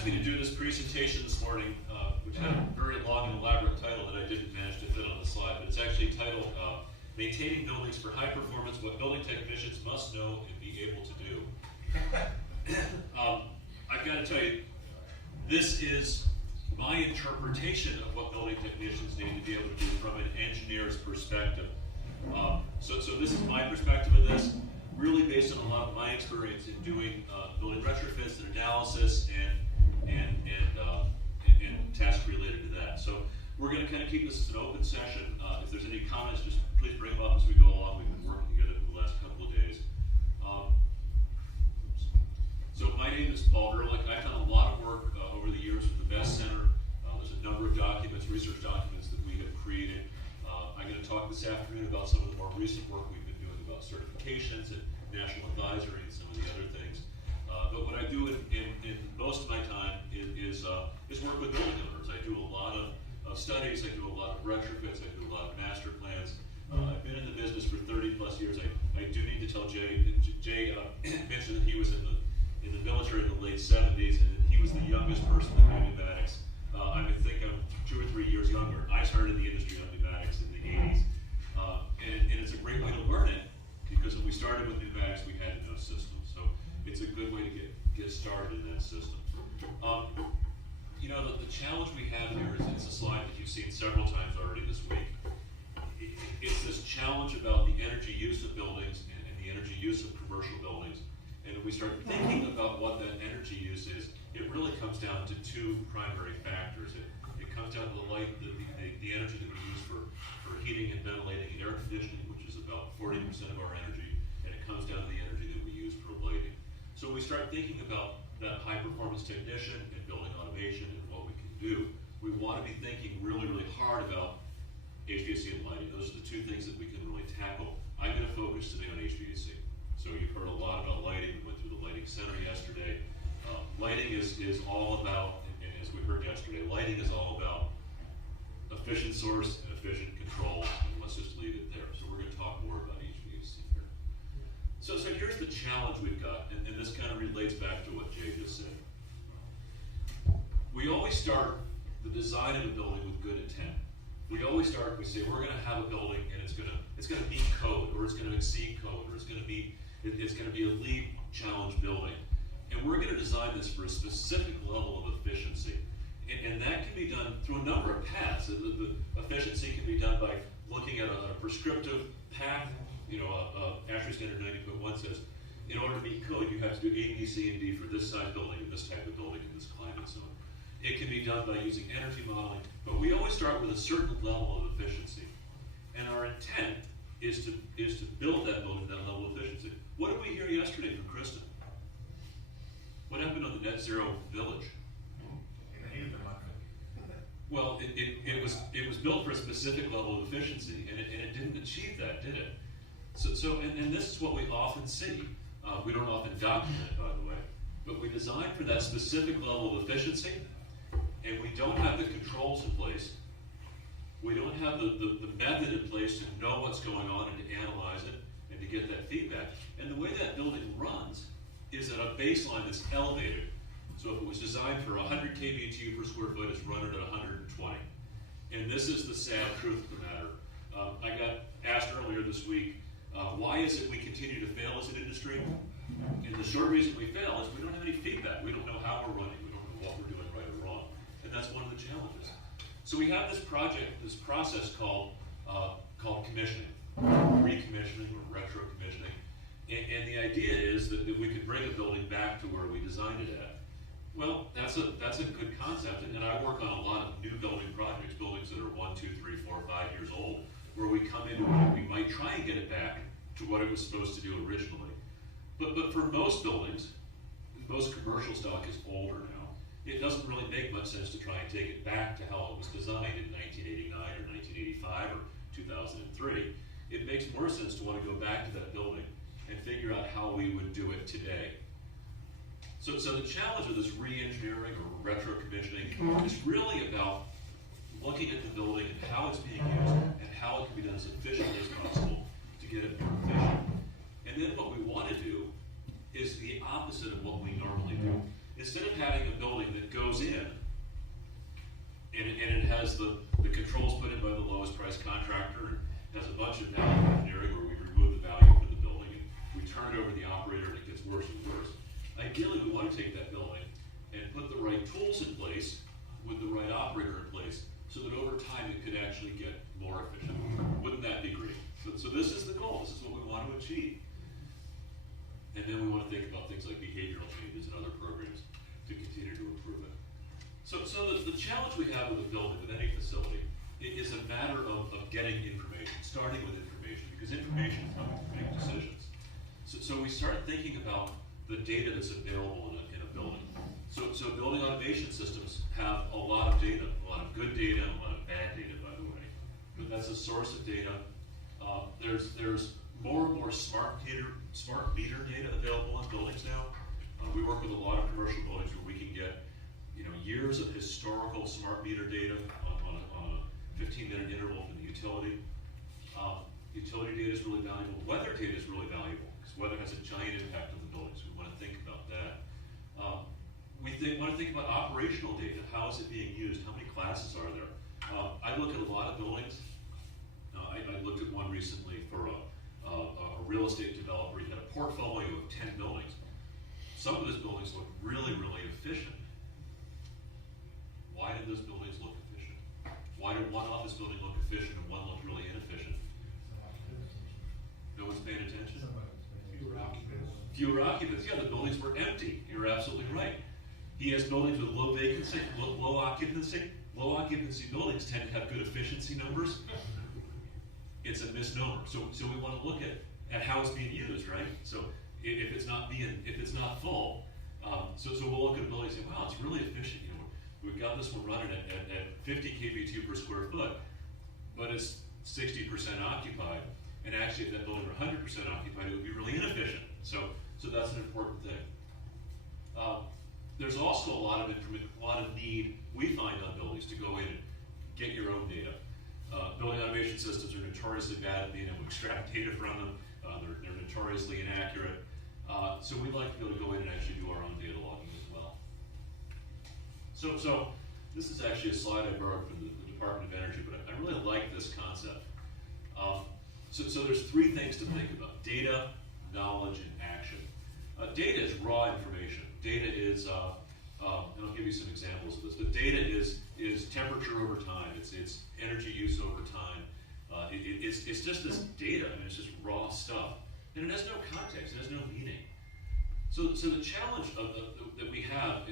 asked me to do this presentation this morning, which had a very long and elaborate title that I didn't manage to fit on the slide, but it's actually titled Maintaining Buildings for High Performance, What Building Technicians Must Know and Be Able to Do. I've got to tell you, this is my interpretation of what building technicians need to be able to do from an engineer's perspective. So this is my perspective of this, really based on a lot of my experience in doing building retrofits and analysis and tasks related to that. So we're going to kind of keep this as an open session. If there's any comments, just please bring them up as we go along. We've been working together for the last couple of days. So my name is Paul Ehrlich. I've done a lot of work over the years with the Best Center. There's a number of documents, research documents that we have created. I'm going to talk this afternoon about some of the more recent work we've been doing about certifications and national advisory and some of the other things. But what I do in most of my time is work with building owners. I do a lot of studies, I do a lot of retrofits, I do a lot of master plans. I've been in the business for 30 plus years. I do need to tell Jay mentioned that he was in the military in the late 70s, and he was the youngest person in pneumatics. I think I'm 2 or 3 years younger. I started in the industry on pneumatics in the 80s. And it's a great way to learn it, because when we started with pneumatics, we had no system. So it's a good way to get started in that system. You know, the challenge we have here is, it's a slide that you've seen several times already this week. It's this challenge about the energy use of buildings and the energy use of commercial buildings. And when we start thinking about what that energy use is, it really comes down to two primary factors. It comes down to the energy that we use for heating and ventilating and air conditioning, which is about 40% of our energy, and it comes down to the energy that we use for lighting. So when we start thinking about that high performance technician and building automation and what we can do, we want to be thinking really, really hard about HVAC and lighting. Those are the two things that we can really tackle. I'm going to focus today on HVAC. So you've heard a lot about lighting. We went through the lighting center yesterday. Lighting is all about, and as we heard yesterday, lighting is all about efficient source and efficient control, and let's just leave it there. So we're going to talk more about HVAC here. So here's the challenge we've got, and this kind of relates back to what Jay just said. We always start the design of a building with good intent. We always start, we say we're going to have a building and it's going to meet code, or it's going to exceed code, or it's going to be a LEED challenge building. And we're going to design this for a specific level of efficiency. And that can be done through a number of paths. The efficiency can be done by looking at a prescriptive path. You know, ASHRAE Standard 90.1 says, in order to meet code, you have to do A, B, C, and D for this size building, and this type of building, in this climate zone. It can be done by using energy modeling, but we always start with a certain level of efficiency. And our intent is to build that building to that level of efficiency. What did we hear yesterday from Kristen? What happened on the net zero village? Well, it was built for a specific level of efficiency, and it didn't achieve that, did it? So this is what we often see. We don't often document it, by the way, but we design for that specific level of efficiency, and we don't have the controls in place. We don't have the method in place to know what's going on and to analyze it and to get that feedback. And the way that building runs is at a baseline that's elevated. So if it was designed for 100 kBtu per square foot, it's run at 120. And this is the sad truth of the matter. I got asked earlier this week, why is it we continue to fail as an industry? And the short reason we fail is we don't have any feedback. We don't know how we're running. We don't know what we're doing right or wrong. And that's one of the challenges. So we have this process called commissioning, recommissioning or retro commissioning. And the idea is that we could bring a building back to where we designed it at. Well, that's a good concept, and I work on a lot of new building projects, buildings that are 1, 2, 3, 4, 5 years old, where we come in and we might try and get it back to what it was supposed to do originally. But for most buildings, most commercial stock is older now. It doesn't really make much sense to try and take it back to how it was designed in 1989 or 1985 or 2003. It makes more sense to want to go back to that building and figure out how we would do it today. So the challenge of this re-engineering or retro commissioning is really about looking at the building and how it's being used and how it can be done as efficiently as possible to get it more efficient. And then what we want to do is the opposite of what we normally do. Instead of having a building that that goes in, and it has the controls put in by the lowest price contractor, and has a bunch of value engineering where we remove the value from the building, and we turn it over to the operator, and it gets worse and worse. Ideally, we want to take that building and put the right tools in place with the right operator in place, so that over time it could actually get more efficient. Wouldn't that be great? So this is the goal. This is what we want to achieve. And then we want to think about things like behavioral changes and other programs to continue to improve it. So the challenge we have with a building, with any facility, is a matter of getting information, starting with information, because information is how we make decisions. So we start thinking about the data that's available in a building. So building automation systems have a lot of data, a lot of good data, and a lot of bad data, by the way. But that's a source of data. There's more and more smart meter data available in buildings now. We work with a lot of commercial buildings where we can get years of historical smart meter data on a 15-minute interval from the utility. Utility data is really valuable. Weather data is really valuable because weather has a giant impact on the buildings. We want to think about that. We want to think about operational data. How is it being used? How many classes are there? I look at a lot of buildings. I looked at one recently for a real estate developer. He had a portfolio of 10 buildings. Some of his buildings look really, really efficient. Why did those buildings look efficient? Why did one office building look efficient and one look really inefficient? No one's paying attention? Fewer occupants. Yeah, the buildings were empty. You're absolutely right. He has buildings with low vacancy, low occupancy. Low occupancy buildings tend to have good efficiency numbers. It's a misnomer. So we want to look at how it's being used, right? So if it's not full, so we'll look at a building and say, wow, it's really efficient. We've got this one running at 50 kVT per square foot, but it's 60% occupied. And actually, if that building were 100% occupied, it would be really inefficient. So that's an important thing. There's also a lot of need we find on buildings to go in and get your own data. Building automation systems are notoriously bad at being able to extract data from them. They're notoriously inaccurate. So we'd like to be able to go in and actually do our own data logging as well. So this is actually a slide I borrowed from the Department of Energy, but I really like this concept. So there's three things to think about: data, knowledge, and action. Data is raw information. Data is, and I'll give you some examples of this, but data is temperature over time. It's energy use over time. It's just this data. I mean, it's just raw stuff. And it has no context. It has no meaning. So the challenge that we have,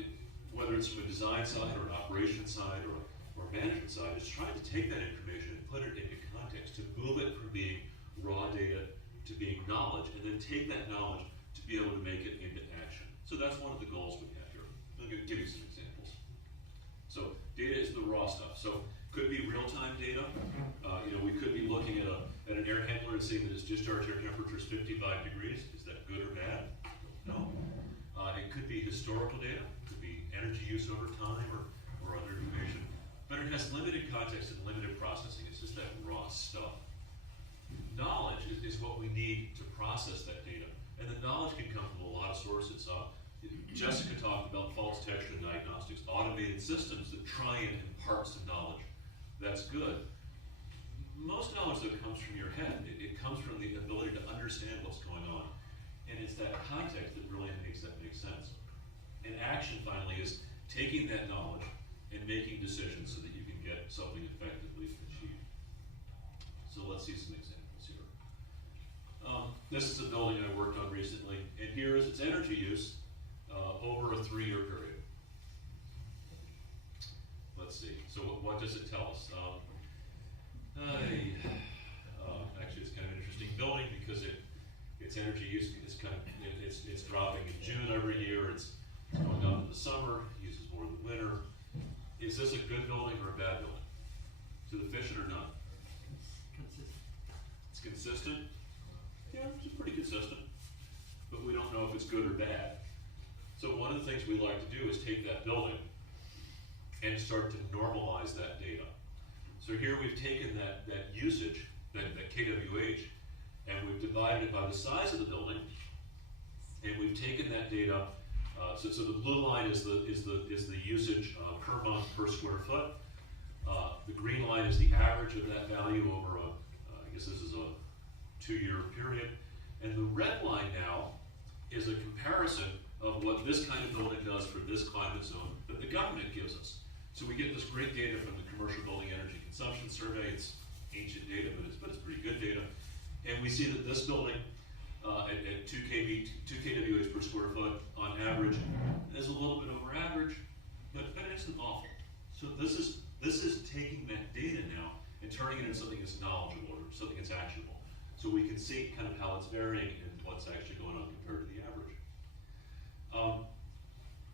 whether it's from a design side or an operation side or a management side, is trying to take that information and put it into context, to move it from being raw data to being knowledge, and then take that knowledge to be able to make it into action. So that's one of the goals we have here. I'll give you some examples. So data is the raw stuff. So could be real-time data. We could be looking at an air handler and seeing that its discharge air temperature is 55 degrees. Is that good or bad? No. It could be historical data. It could be energy use over time or other information. But it has limited context and limited processing. It's just that raw stuff. Knowledge is what we need to process that data. And the knowledge can come from a lot of sources. Jessica talked about fault detection and diagnostics, automated systems that try and impart some knowledge. That's good. Most knowledge that comes from your head. It comes from the ability to understand what's going on. And it's that context that really makes that make sense. And action, finally, is taking that knowledge and making decisions so that you can get something effectively achieved. So let's see some examples here. This is a building I worked on recently, and here is its energy use over a 3-year period. Let's see. So what does it tell us? Actually, it's kind of an interesting building because its energy use is it's dropping in June every year. It's going up in the summer. Uses more in the winter. Is this a good building or a bad building? Is it efficient or not? Consistent. It's consistent? Yeah, it's pretty consistent. But we don't know if it's good or bad. So one of the things we like to do is take that building and start to normalize that data. So here we've taken that usage, that KWH, and we've divided it by the size of the building, and we've taken that data So the blue line is the usage per month per square foot. The green line is the average of that value over I guess this is a 2-year period. And the red line now is a comparison of what this kind of building does for this climate zone that the government gives us. So we get this great data from the Commercial Building Energy Consumption Survey. It's ancient data, but it's pretty good data. And we see that this building at 2 kWh per square foot on average is a little bit over average, but it isn't awful. So this is taking that data now and turning it into something that's knowledgeable or something that's actionable. So we can see kind of how it's varying and what's actually going on compared to the average.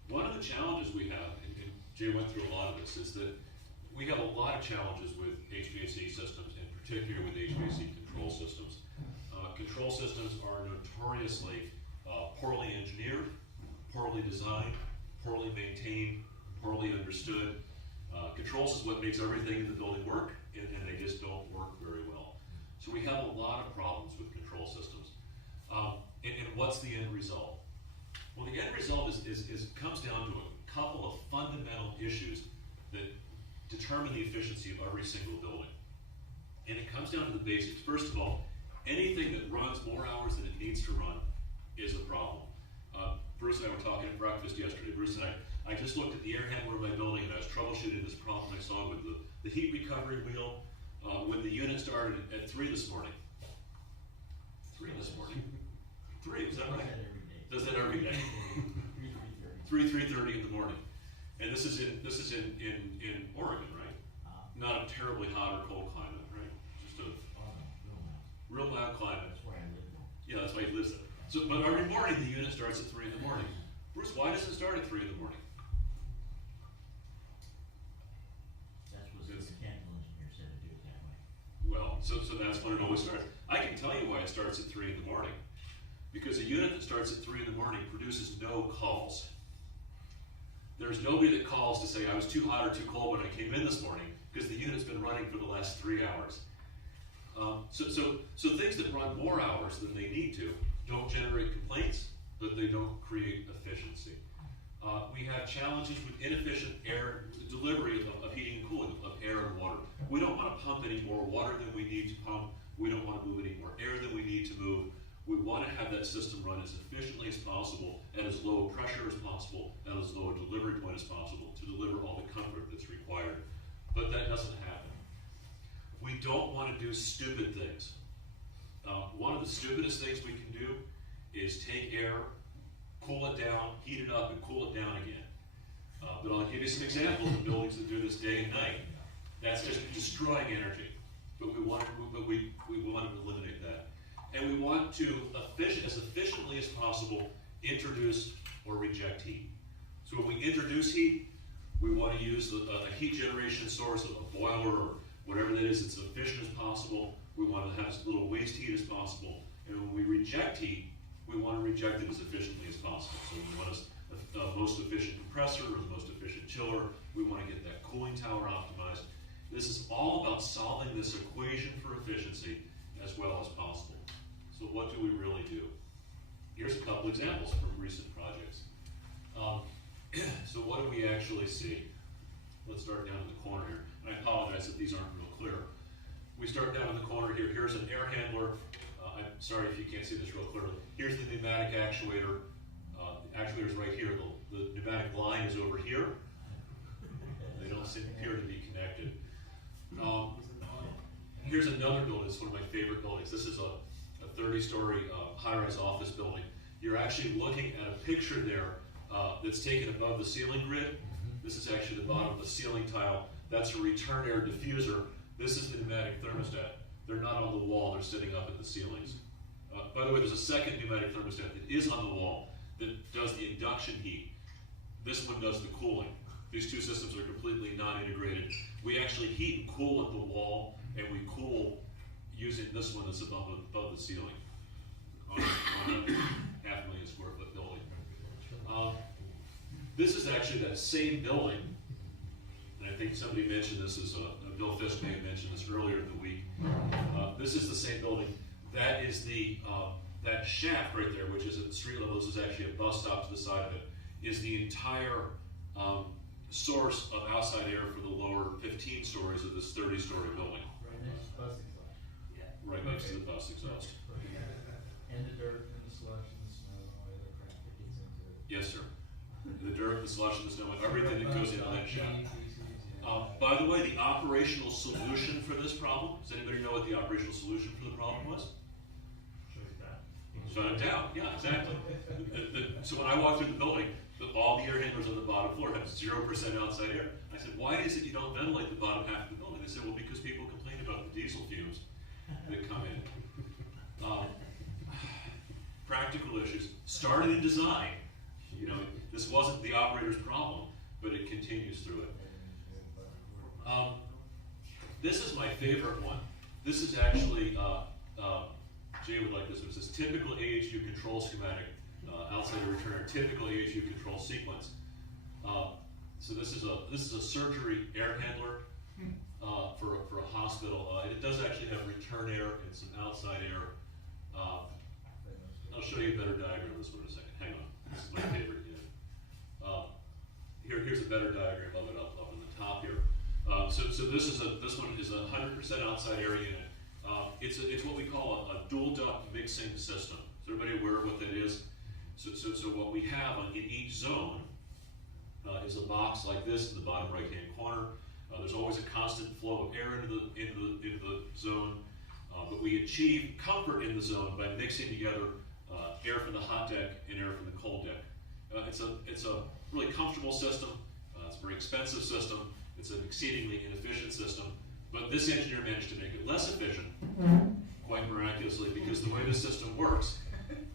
One of the challenges we have, and Jay went through a lot of this, is that we have a lot of challenges with HVAC systems, and particularly with HVAC control systems. Control systems are notoriously poorly engineered, poorly designed, poorly maintained, poorly understood. Controls is what makes everything in the building work, and they just don't work very well. So we have a lot of problems with control systems. And what's the end result? Well, the end result comes down to a couple of fundamental issues that determine the efficiency of every single building. And it comes down to the basics. First of all, anything that runs more hours than it needs to run is a problem. Bruce and I were talking at breakfast yesterday. Bruce and I just looked at the air handler of my building, and I was troubleshooting this problem I saw with the heat recovery wheel when the unit started at 3 this morning. 3 this morning? 3, is that right? Does that every day? 3:30 in the morning. And this is in Oregon, right? Not a terribly hot or cold climate, right? Just a real mild climate. That's where I live. Yeah, that's why he lives there. So, but every morning the unit starts at 3 in the morning. Bruce, why does it start at 3 in the morning? That's what the mechanical engineer said to do it that way. Well, so that's when it always starts. I can tell you why it starts at 3 in the morning. Because a unit that starts at 3 in the morning produces no calls. There's nobody that calls to say I was too hot or too cold when I came in this morning, because the unit's been running for the last 3 hours. So things that run more hours than they need to don't generate complaints, but they don't create efficiency. We have challenges with inefficient air delivery of heating and cooling, of air and water. We don't want to pump any more water than we need to pump. We don't want to move any more air than we need to move. We want to have that system run as efficiently as possible, at as low a pressure as possible, at as low a delivery point as possible to deliver all the comfort that's required. But that doesn't happen. We don't want to do stupid things. One of the stupidest things we can do is take air, cool it down, heat it up, and cool it down again. But I'll give you some examples of buildings that do this day and night. That's just destroying energy. But we want to eliminate that. And we want to, as efficiently as possible, introduce or reject heat. So when we introduce heat, we want to use a heat generation source, a boiler or whatever that is, as efficient as possible. We want to have as little waste heat as possible. And when we reject heat, we want to reject it as efficiently as possible. So we want the most efficient compressor or the most efficient chiller. We want to get that cooling tower optimized. This is all about solving this equation for efficiency as well as possible. So what do we really do? Here's a couple examples from recent projects. So what do we actually see? Let's start down in the corner here. And I apologize if these aren't real clear. We start down in the corner here. Here's an air handler. I'm sorry if you can't see this real clearly. Here's the pneumatic actuator. The actuator's right here. The pneumatic line is over here. They don't appear to be connected. Here's another building. It's one of my favorite buildings. This is a 30-story high-rise office building. You're actually looking at a picture there that's taken above the ceiling grid. This is actually the bottom of the ceiling tile. That's a return air diffuser. This is the pneumatic thermostat. They're not on the wall, they're sitting up at the ceilings. By the way, there's a second pneumatic thermostat that is on the wall that does the induction heat. This one does the cooling. These two systems are completely non-integrated. We actually heat and cool at the wall, and we cool using this one that's above the ceiling on a 500,000 square foot building. This is actually that same building, and I think somebody mentioned this as Bill Fisk may have mentioned this earlier in the week. This is the same building. That is that shaft right there, which is at the street level. This is actually a bus stop to the side of it, is the entire source of outside air for the lower 15 stories of this 30-story building, Right next to bus exhaust. right next to the bus exhaust. And the dirt and the slush and the snow and all the other crap that gets into it. Yes, sir. The dirt, the slush, and the snow, and everything that goes into that shop. Yeah. By the way, the operational solution for this problem, does anybody know what the operational solution for the problem was? Shut it down, yeah, exactly. So when I walked through the building, all the air handlers on the bottom floor have 0% outside air. I said, why is it you don't ventilate the bottom half of the building? They said, well, because people complain about the diesel fumes that come in. Practical issues, started in design. You know, this wasn't the operator's problem, but it continues through it. This is my favorite one. This is actually, Jay would like this. It says typical AHU control schematic, outside of returner, typical AHU control sequence. So this is a surgery air handler for a hospital. It does actually have return air and some outside air. I'll show you a better diagram of this one in a second. Hang on. This is my favorite unit. Here's a better diagram of it up in the top here. So this one is a 100% outside air unit. It's what we call a dual duct mixing system. Is everybody aware of what that is? So what we have in each zone is a box like this in the bottom right-hand corner. There's always a constant flow of air into the zone, but we achieve comfort in the zone by mixing together air from the hot deck and air from the cold deck. It's a really comfortable system. It's a very expensive system. It's an exceedingly inefficient system. But this engineer managed to make it less efficient, quite miraculously, because the way this system works,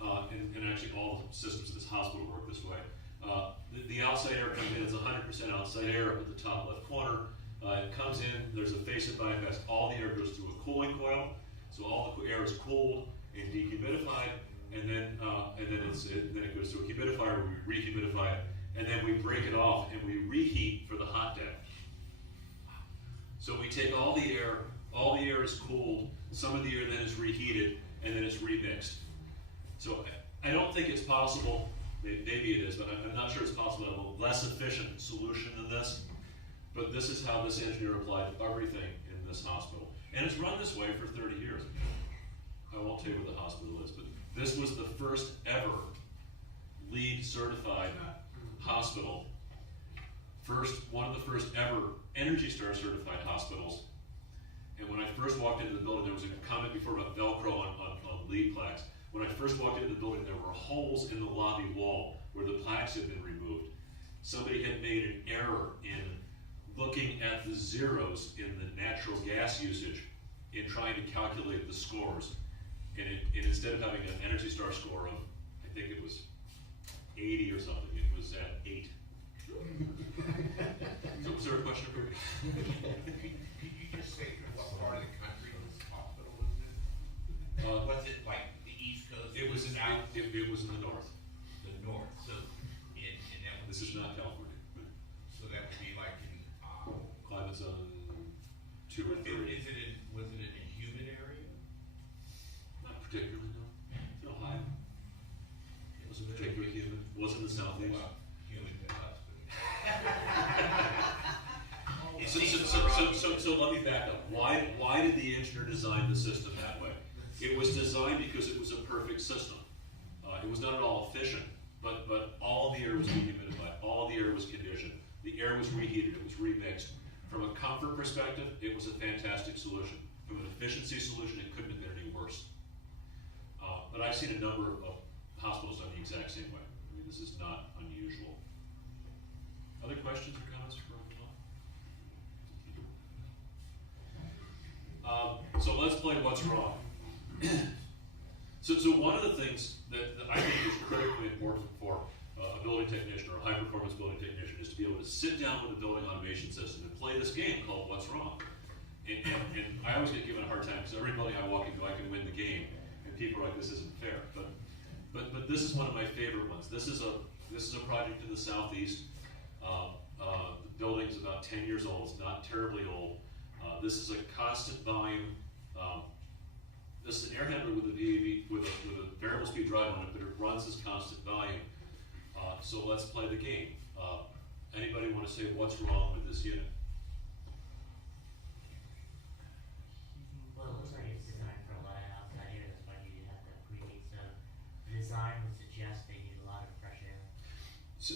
and actually all the systems in this hospital work this way, the outside air comes in, it's 100% outside air up at the top left corner. It comes in, there's a face of bypass, all the air goes through a cooling coil, so all the air is cooled and dehumidified, and then it goes through a humidifier, we rehumidify it, and then we break it off and we reheat for the hot deck. So we take all the air is cooled, some of the air then is reheated, and then it's remixed. So I don't think it's possible, maybe it is, but I'm not sure it's possible to have a less efficient solution than this. But this is how this engineer applied everything in this hospital. And it's run this way for 30 years. I won't tell you what the hospital is, but this was the first ever LEED certified hospital. One of the first ever Energy Star certified hospitals. And when I first walked into the building, there was a comment before about Velcro on LEED plaques. When I first walked into the building, there were holes in the lobby wall where the plaques had been removed. Somebody had made an error in looking at the zeros in the natural gas usage in trying to calculate the scores. And instead of having an Energy Star score of, I think it was 80 or something, it was at 8. So was there a question for me? Could you just say what part of the country this hospital was in? Was it like the East Coast? It was in the north. The north, so, and that would This is be, not California. so that would be like in, Climate zone 2 or 3. was it in a humid area? Not particularly, no. It's in Ohio. It wasn't particularly humid. It wasn't the southeast. Well, humid to us, So let me back up. Why did the engineer design the system that way? It was designed because it was a perfect system. It was not at all efficient, but all the air was dehumidified, all the air was conditioned, the air was reheated, it was remixed. From a comfort perspective, it was a fantastic solution. From an efficiency solution, it couldn't have been any worse. But I've seen a number of hospitals done the exact same way. I mean, this is not unusual. Other questions or comments from so let's play what's wrong. So one of the things that I think is critically important for a building technician or a high-performance building technician is to be able to sit down with a building automation system and play this game called What's Wrong. And I always get given a hard time because every building I walk into, I can win the game, and people are like, "This isn't fair." But this is one of my favorite ones. This is a project in the southeast. The building's about 10 years old. It's not terribly old. This is a constant volume. This is an air handler with a VAV with a variable speed drive on it, but it runs as constant volume. So let's play the game. Anybody want to say what's wrong with this unit? Well, it looks like it's designed for a lot of outside air, that's why you have that preheat, so the design would suggest they need a lot of fresh air. That's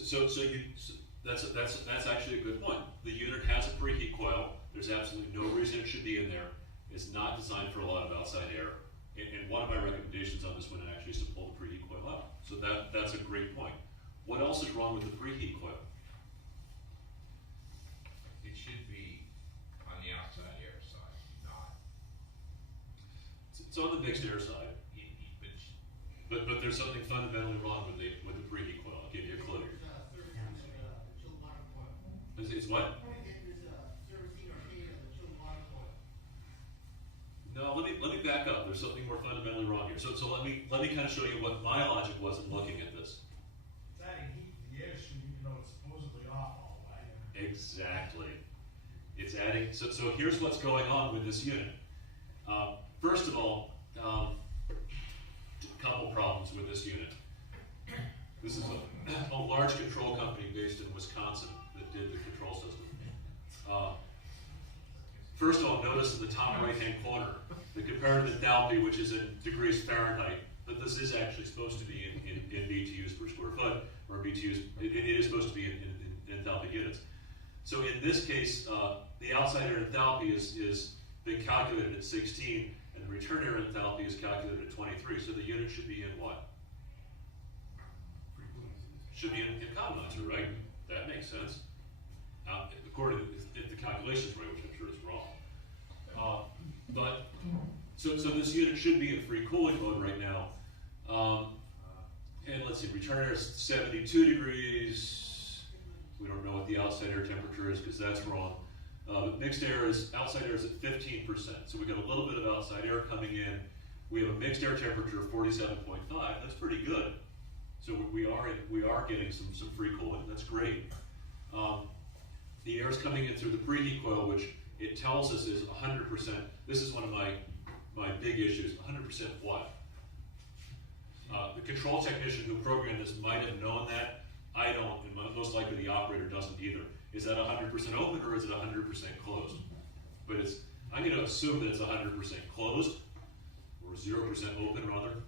actually a good point. The unit has a preheat coil. There's absolutely no reason it should be in there. It's not designed for a lot of outside air. And one of my recommendations on this one actually is to pull the preheat coil out. So that's a great point. What else is wrong with the preheat coil? It should be on the outside air side, not, It's on the mixed air side, but there's something fundamentally wrong with the preheat coil. I'll give you a clue. It's what? No, let me back up. There's something more fundamentally wrong here. So let me kind of show you what my logic was in looking at this. It's adding heat to the air stream, even though it's supposedly off all the way. Exactly. It's adding. So here's what's going on with this unit. First of all, a couple problems with this unit. This is a large control company based in Wisconsin that did the control system. First of all, notice in the top right-hand corner, the comparative enthalpy, which is in degrees Fahrenheit, but this is actually supposed to be in BTUs per square foot, or BTUs, it is supposed to be in enthalpy units. So in this case, the outside air enthalpy is being calculated at 16, and the return air enthalpy is calculated at 23, so the unit should be in what? Should be in colonizer, right? That makes sense. According to if the calculations right, which I'm sure is wrong. So this unit should be in free cooling mode right now. And let's see, return air is 72 degrees. We don't know what the outside air temperature is because that's wrong. Mixed air outside air is at 15%. So we got a little bit of outside air coming in. We have a mixed air temperature of 47.5. That's pretty good. So we are getting some free cooling. That's great. The air is coming in through the preheat coil, which it tells us is 100%. This is one of my big issues. 100% what? The control technician who programmed this might have known that. I don't, and most likely the operator doesn't either. Is that 100% open or is it 100% closed? But I'm going to assume that it's 100% closed, or 0% open rather.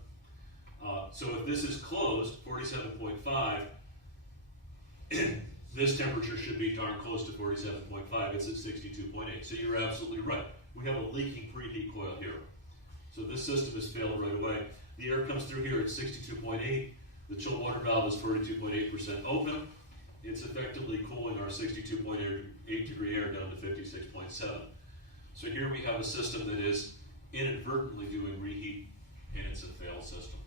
So if this is closed, 47.5, this temperature should be darn close to 47.5. It's at 62.8. So you're absolutely right. We have a leaking preheat coil here. So this system has failed right away. The air comes through here at 62.8. The chill water valve is 42.8% open. It's effectively cooling our 62.8 degree air down to 56.7. So here we have a system that is inadvertently doing reheat, and it's a failed system.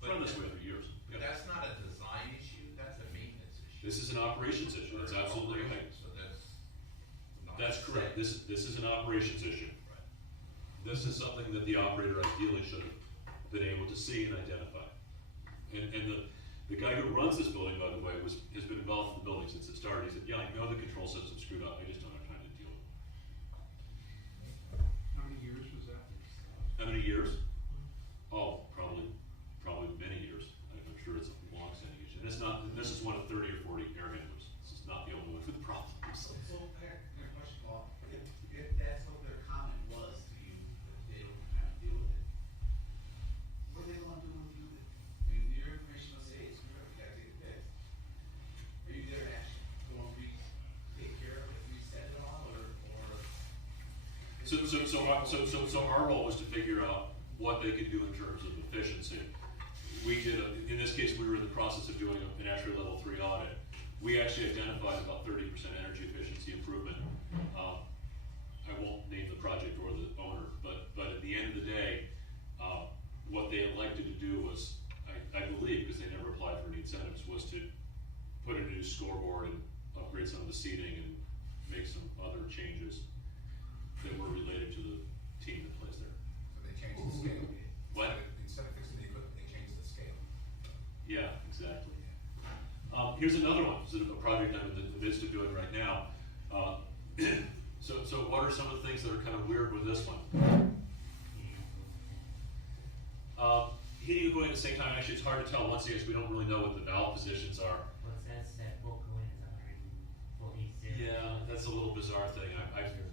It's run this way for years. but that's not a design issue, that's a maintenance issue. This is an operations issue. That's absolutely right. So that's not. That's correct. This is an operations issue. Right. This is something that the operator ideally should have been able to see and identify. And the guy who runs this building, by the way, has been involved in the building since it started. He said, yeah, I know the control system's screwed up, I just don't have time to deal with it. How many years was that? How many years? Oh, probably many years. I'm sure it's a long-standing issue. And this is one of 30 or 40 air handlers. This is not the only one with problems. So I got a question, Paul. If that's what their comment was to you, that they don't kind of deal with it, what are they gonna do with you? I mean, your information will say it's screwed up, you gotta take it fixed. Are you there to actually go and take care of it, reset it all, or? So our role was to figure out what they could do in terms of efficiency. We did, in this case, we were in the process of doing an ASHRAE level 3 audit. We actually identified about 30% energy efficiency improvement. I won't name the project or the owner, but at the end of the day, what they elected to do was, I believe, because they never applied for any incentives, was to put in a new scoreboard and upgrade some of the seating and make some other changes that were related to the team that plays there. So they changed the scale. What? Instead of fixing the equipment, they changed the scale. Yeah, exactly. Here's another one. This is a project I'm in the midst of doing right now. So what are some of the things that are kind of weird with this one? heating and cooling at the same time, actually, it's hard to tell once again, 'cause we don't really know what the valve positions are. Well, it says that full cooling is 140. Yeah, that's a little bizarre thing.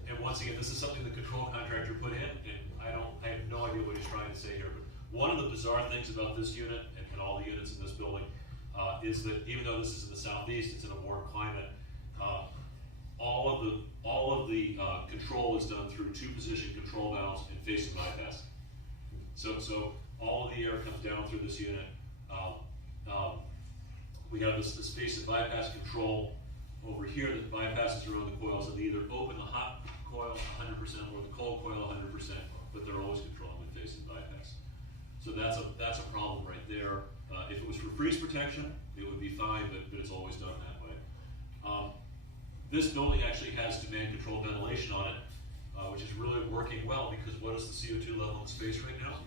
And once again, this is something the control contractor put in, and I have no idea what he's trying to say here, but one of the bizarre things about this unit and all the units in this building is that even though this is in the southeast, it's in a warm climate, all of the control is done through two-position control valves and facing bypass. So all of the air comes down through this unit. We have this face and bypass control over here that bypasses around the coils, and they either open the hot coil 100% or the cold coil 100%, but they're always controlling the face and bypass. So that's a problem right there. If it was for freeze protection, it would be fine, but it's always done that way. This building actually has demand controlled ventilation on it, which is really working well, because what is the CO2 level in space right now?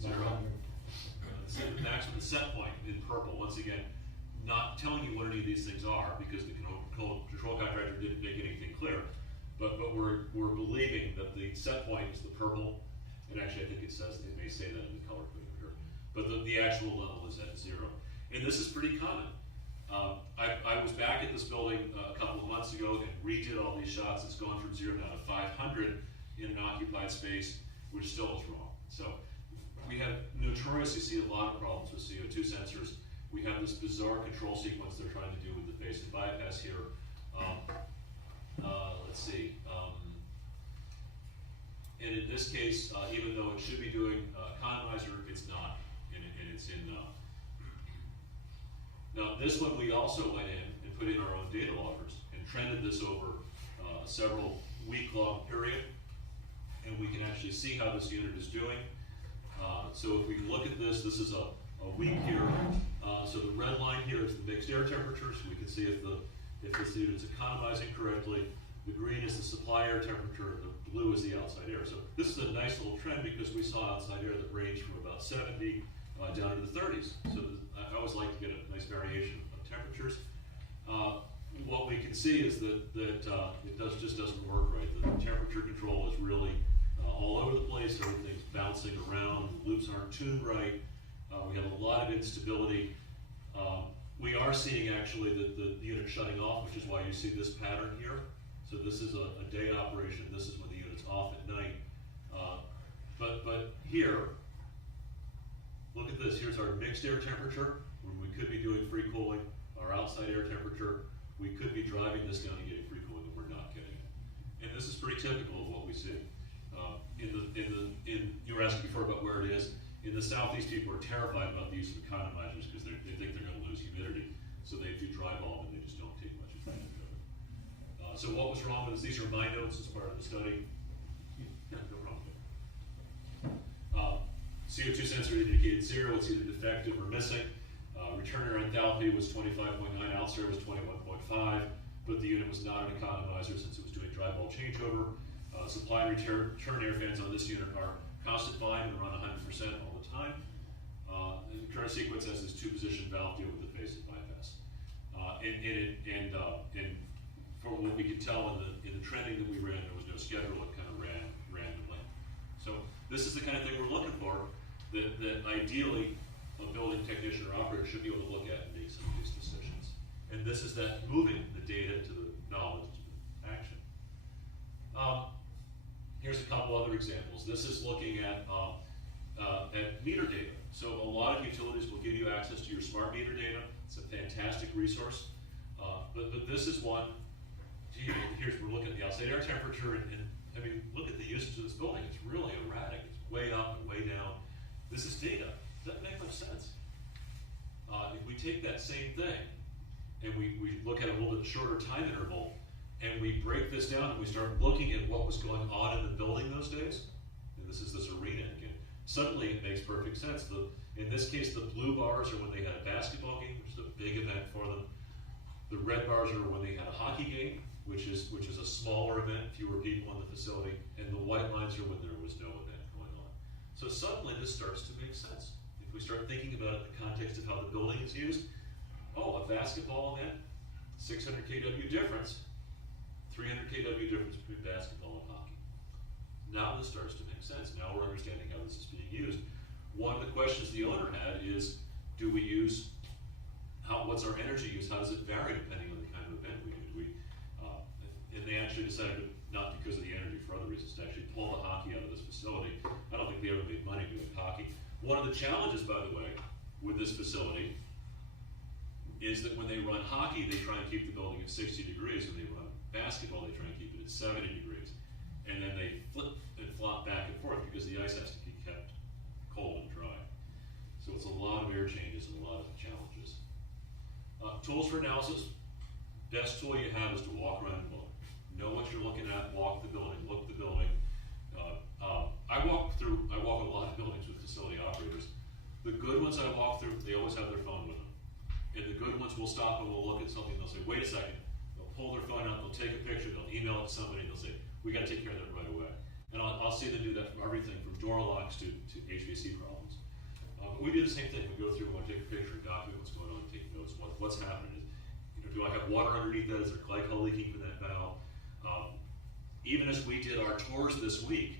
0. The maximum set point in purple, once again, not telling you what any of these things are, because the control contractor didn't make anything clear, but we're believing that the set point is the purple, and actually I think it says, they may say that in the color code here, but the actual level is at 0. And this is pretty common. I was back at this building a couple of months ago and redid all these shots. It's gone from 0 down to 500 in an occupied space, which still is wrong. So we have notoriously seen a lot of problems with CO2 sensors. We have this bizarre control sequence they're trying to do with the face and bypass here. Let's see. And in this case, even though it should be doing economizer, it's not, and it's in. Now this one we also went in and put in our own data loggers and trended this over a several week-long period, and we can actually see how this unit is doing. So if we look at this, this is a week here. So the red line here is the mixed air temperature, so we can see if this unit's economizing correctly. The green is the supply air temperature, the blue is the outside air. So this is a nice little trend, because we saw outside air that ranged from about 70 down to the 30s. So I always like to get a nice variation of temperatures. What we can see is that it just doesn't work right. The temperature control is really all over the place. Everything's bouncing around. The loops aren't tuned right. We have a lot of instability. We are seeing actually the unit shutting off, which is why you see this pattern here. So this is a day operation. This is when the unit's off at night. But here, look at this. Here's our mixed air temperature, when we could be doing free cooling. Our outside air temperature, we could be driving this down and getting free cooling, and we're not getting it. And this is pretty typical of what we see. You were asking before about where it is. In the southeast, people are terrified about the use of economizers because they think they're going to lose humidity. So they do dry bulb, and they just don't take much advantage of it. So what was wrong with this? These are my notes as part of the study. Yeah, no problem. CO2 sensor indicated 0. It's either defective or missing. Return air enthalpy was 25.9. Outside air was 21.5. But the unit was not an economizer since it was doing dry bulb changeover. Supply and return air fans on this unit are constant volume and run 100% all the time. And the current sequence has this two-position valve deal with the face and bypass. And for what we could tell in the trending that we ran, there was no schedule. It kind of ran randomly. So this is the kind of thing we're looking for, that ideally a building technician or operator should be able to look at and make some of these decisions. And this is that moving the data to the knowledge to the action. Here's a couple other examples. This is looking at meter data. So a lot of utilities will give you access to your smart meter data. It's a fantastic resource. But this is one. We're looking at the outside air temperature, and I mean, look at the usage of this building. It's really erratic. It's way up and way down. This is data. Doesn't make much sense. If we take that same thing and we look at a little bit shorter time interval, and we break this down and we start looking at what was going on in the building those days, and this is this arena again, suddenly it makes perfect sense. In this case, the blue bars are when they had a basketball game, which is a big event for them. The red bars are when they had a hockey game, which is a smaller event, fewer people in the facility, and the white lines are when there was no event going on. So suddenly this starts to make sense. If we start thinking about it in the context of how the building is used, a basketball event, 600 kW difference, 300 kW difference between basketball and hockey. Now this starts to make sense. Now we're understanding how this is being used. one of the questions the owner had is, do we use, what's our energy use, how does it vary depending on the kind of event we do? And they actually decided to, not because of the energy, for other reasons, to actually pull the hockey out of this facility. I don't think they ever made money doing hockey. One of the challenges, by the way, with this facility is that when they run hockey, they try and keep the building at 60 degrees. When they run basketball, they try and keep it at 70 degrees. And then they flip and flop back and forth because the ice has to be kept cold and dry. So it's a lot of air changes and a lot of challenges. Tools for analysis. Best tool you have is to walk around and look. Know what you're looking at, walk the building, look the building. I walk a lot of buildings with facility operators. The good ones I walk through, they always have their phone with them. And the good ones will stop and we'll look at something, they'll say, wait a second. They'll pull their phone out, they'll take a picture, they'll email it to somebody, they'll say, we gotta take care of that right away. And I'll see them do that from everything from door locks to HVAC problems. But we do the same thing, we go through, we want to take a picture, document what's going on, take notes, what's happening. Do I have water underneath that? Is there glycol leaking from that valve? Even as we did our tours this week,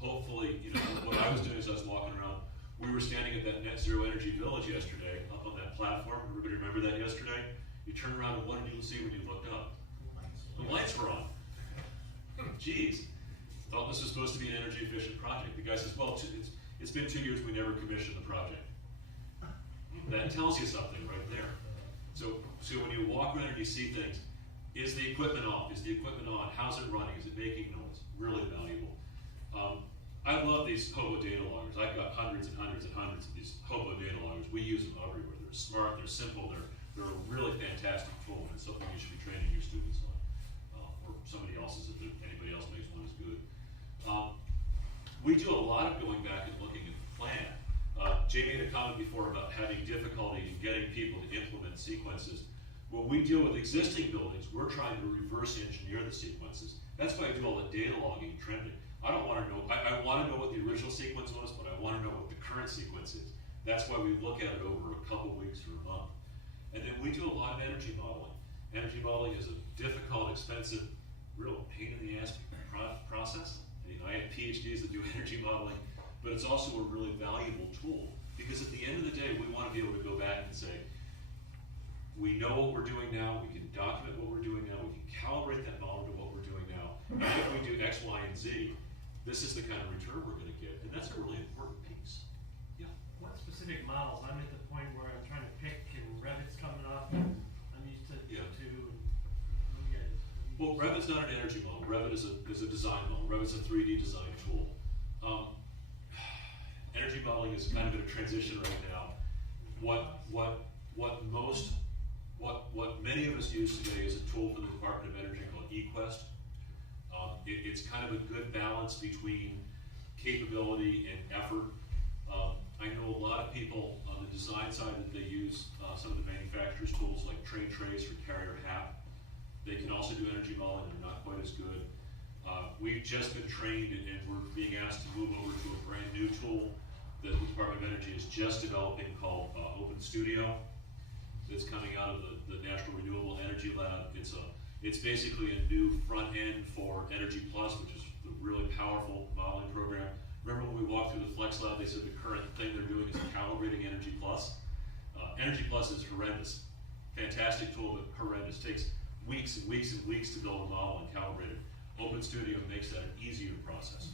hopefully, what I was doing is I was walking around, we were standing at that Net Zero Energy Village yesterday, up on that platform. Everybody remember that yesterday? You turn around and what did you see when you looked up? The lights were on. Geez, thought this was supposed to be an energy efficient project. The guy says, well, it's been 2 years, we never commissioned the project. That tells you something right there. So when you walk around and you see things, is the equipment off? Is the equipment on? How's it running? Is it making noise? Really valuable. I love these hobo data loggers. I've got hundreds and hundreds and hundreds of these hobo data loggers. We use them everywhere. They're smart, they're simple, they're a really fantastic tool, and it's something you should be training your students on. Or somebody else's, if anybody else makes one is good. We do a lot of going back and looking at the plan. Jay made a comment before about having difficulty in getting people to implement sequences. When we deal with existing buildings, we're trying to reverse engineer the sequences. That's why I do all the data logging and trending. I don't want to know, I want to know what the original sequence was, but I want to know what the current sequence is. That's why we look at it over a couple weeks or a month. And then we do a lot of energy modeling. Energy modeling is a difficult, expensive, real pain in the ass process. I have PhDs that do energy modeling, but it's also a really valuable tool because at the end of the day, we want to be able to go back and say, we know what we're doing now, we can document what we're doing now, we can calibrate that model to what we're doing now. And if we do X, Y, and Z, this is the kind of return we're going to get, and that's a really important piece. Yeah. What specific models? I'm at the point where I'm trying to pick, and Revit's coming up, and I'm used to Yeah. Well, Revit's not an energy model. Revit is a design model. Revit's a 3D design tool. Energy modeling is kind of in a transition right now. What many of us use today is a tool for the Department of Energy called eQuest. It's kind of a good balance between capability and effort. I know a lot of people on the design side that they use some of the manufacturers' tools like Train Trace or Carrier HAP. They can also do energy modeling, they're not quite as good. We've just been trained and we're being asked to move over to a brand new tool that the Department of Energy is just developing called Open Studio. That's coming out of the National Renewable Energy Lab. It's basically a new front end for Energy Plus, which is the really powerful modeling program. Remember when we walked through the Flex Lab, they said the current thing they're doing is calibrating Energy Plus. Energy Plus is horrendous. Fantastic tool, but horrendous. Takes weeks and weeks and weeks to build a model and calibrate it. Open Studio makes that an easier process.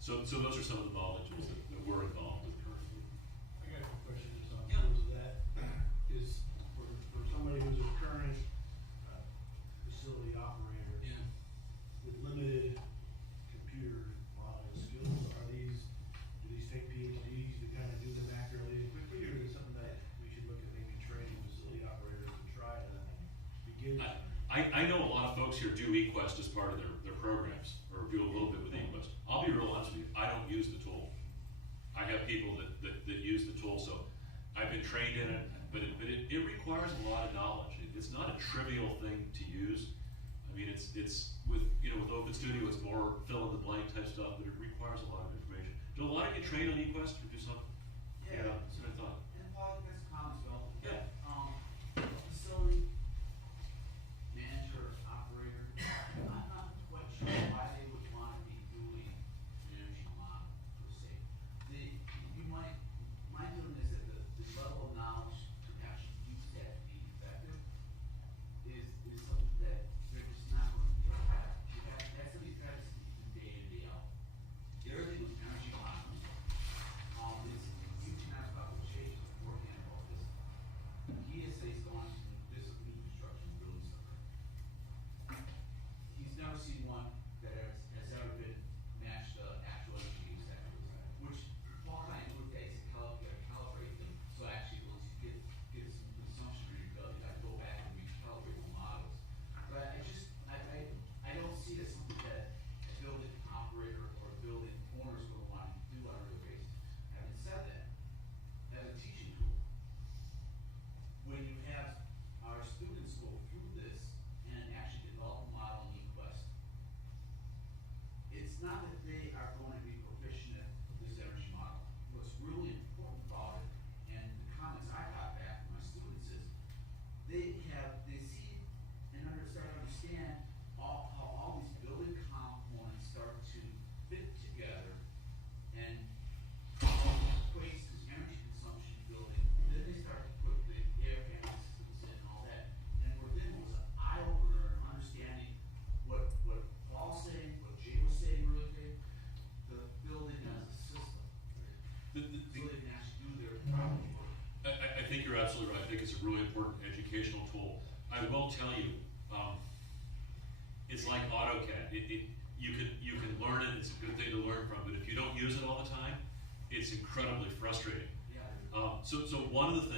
So those are some of the modeling tools that we're involved with currently. I got a question just on Yeah. terms of that. Is for somebody who's a current facility operator with limited computer modeling skills, do these take PhDs to kind of do them accurately and quickly, or is it something that we should look at maybe training facility operators to try to begin? I know a lot of folks here do eQuest as part of their programs, or do a little bit with eQuest. I'll be real honest with you, I don't use the tool. I have people that use the tool, so I've been trained in it, but it requires a lot of knowledge. It's not a trivial thing to use. I mean, it's with Open Studio, it's more fill in the blank type stuff, but it requires a lot of information. Do a lot of you train on eQuest or do something? Yeah. That's what I thought. And Paul, I guess comments go. Yeah. Facility manager, operator, I'm not quite sure why they would want to be doing an energy model per se. important educational tool. I will tell you, it's like AutoCAD. You can learn it, it's a good thing to learn from, but if you don't use it all the time, it's incredibly frustrating. So one of the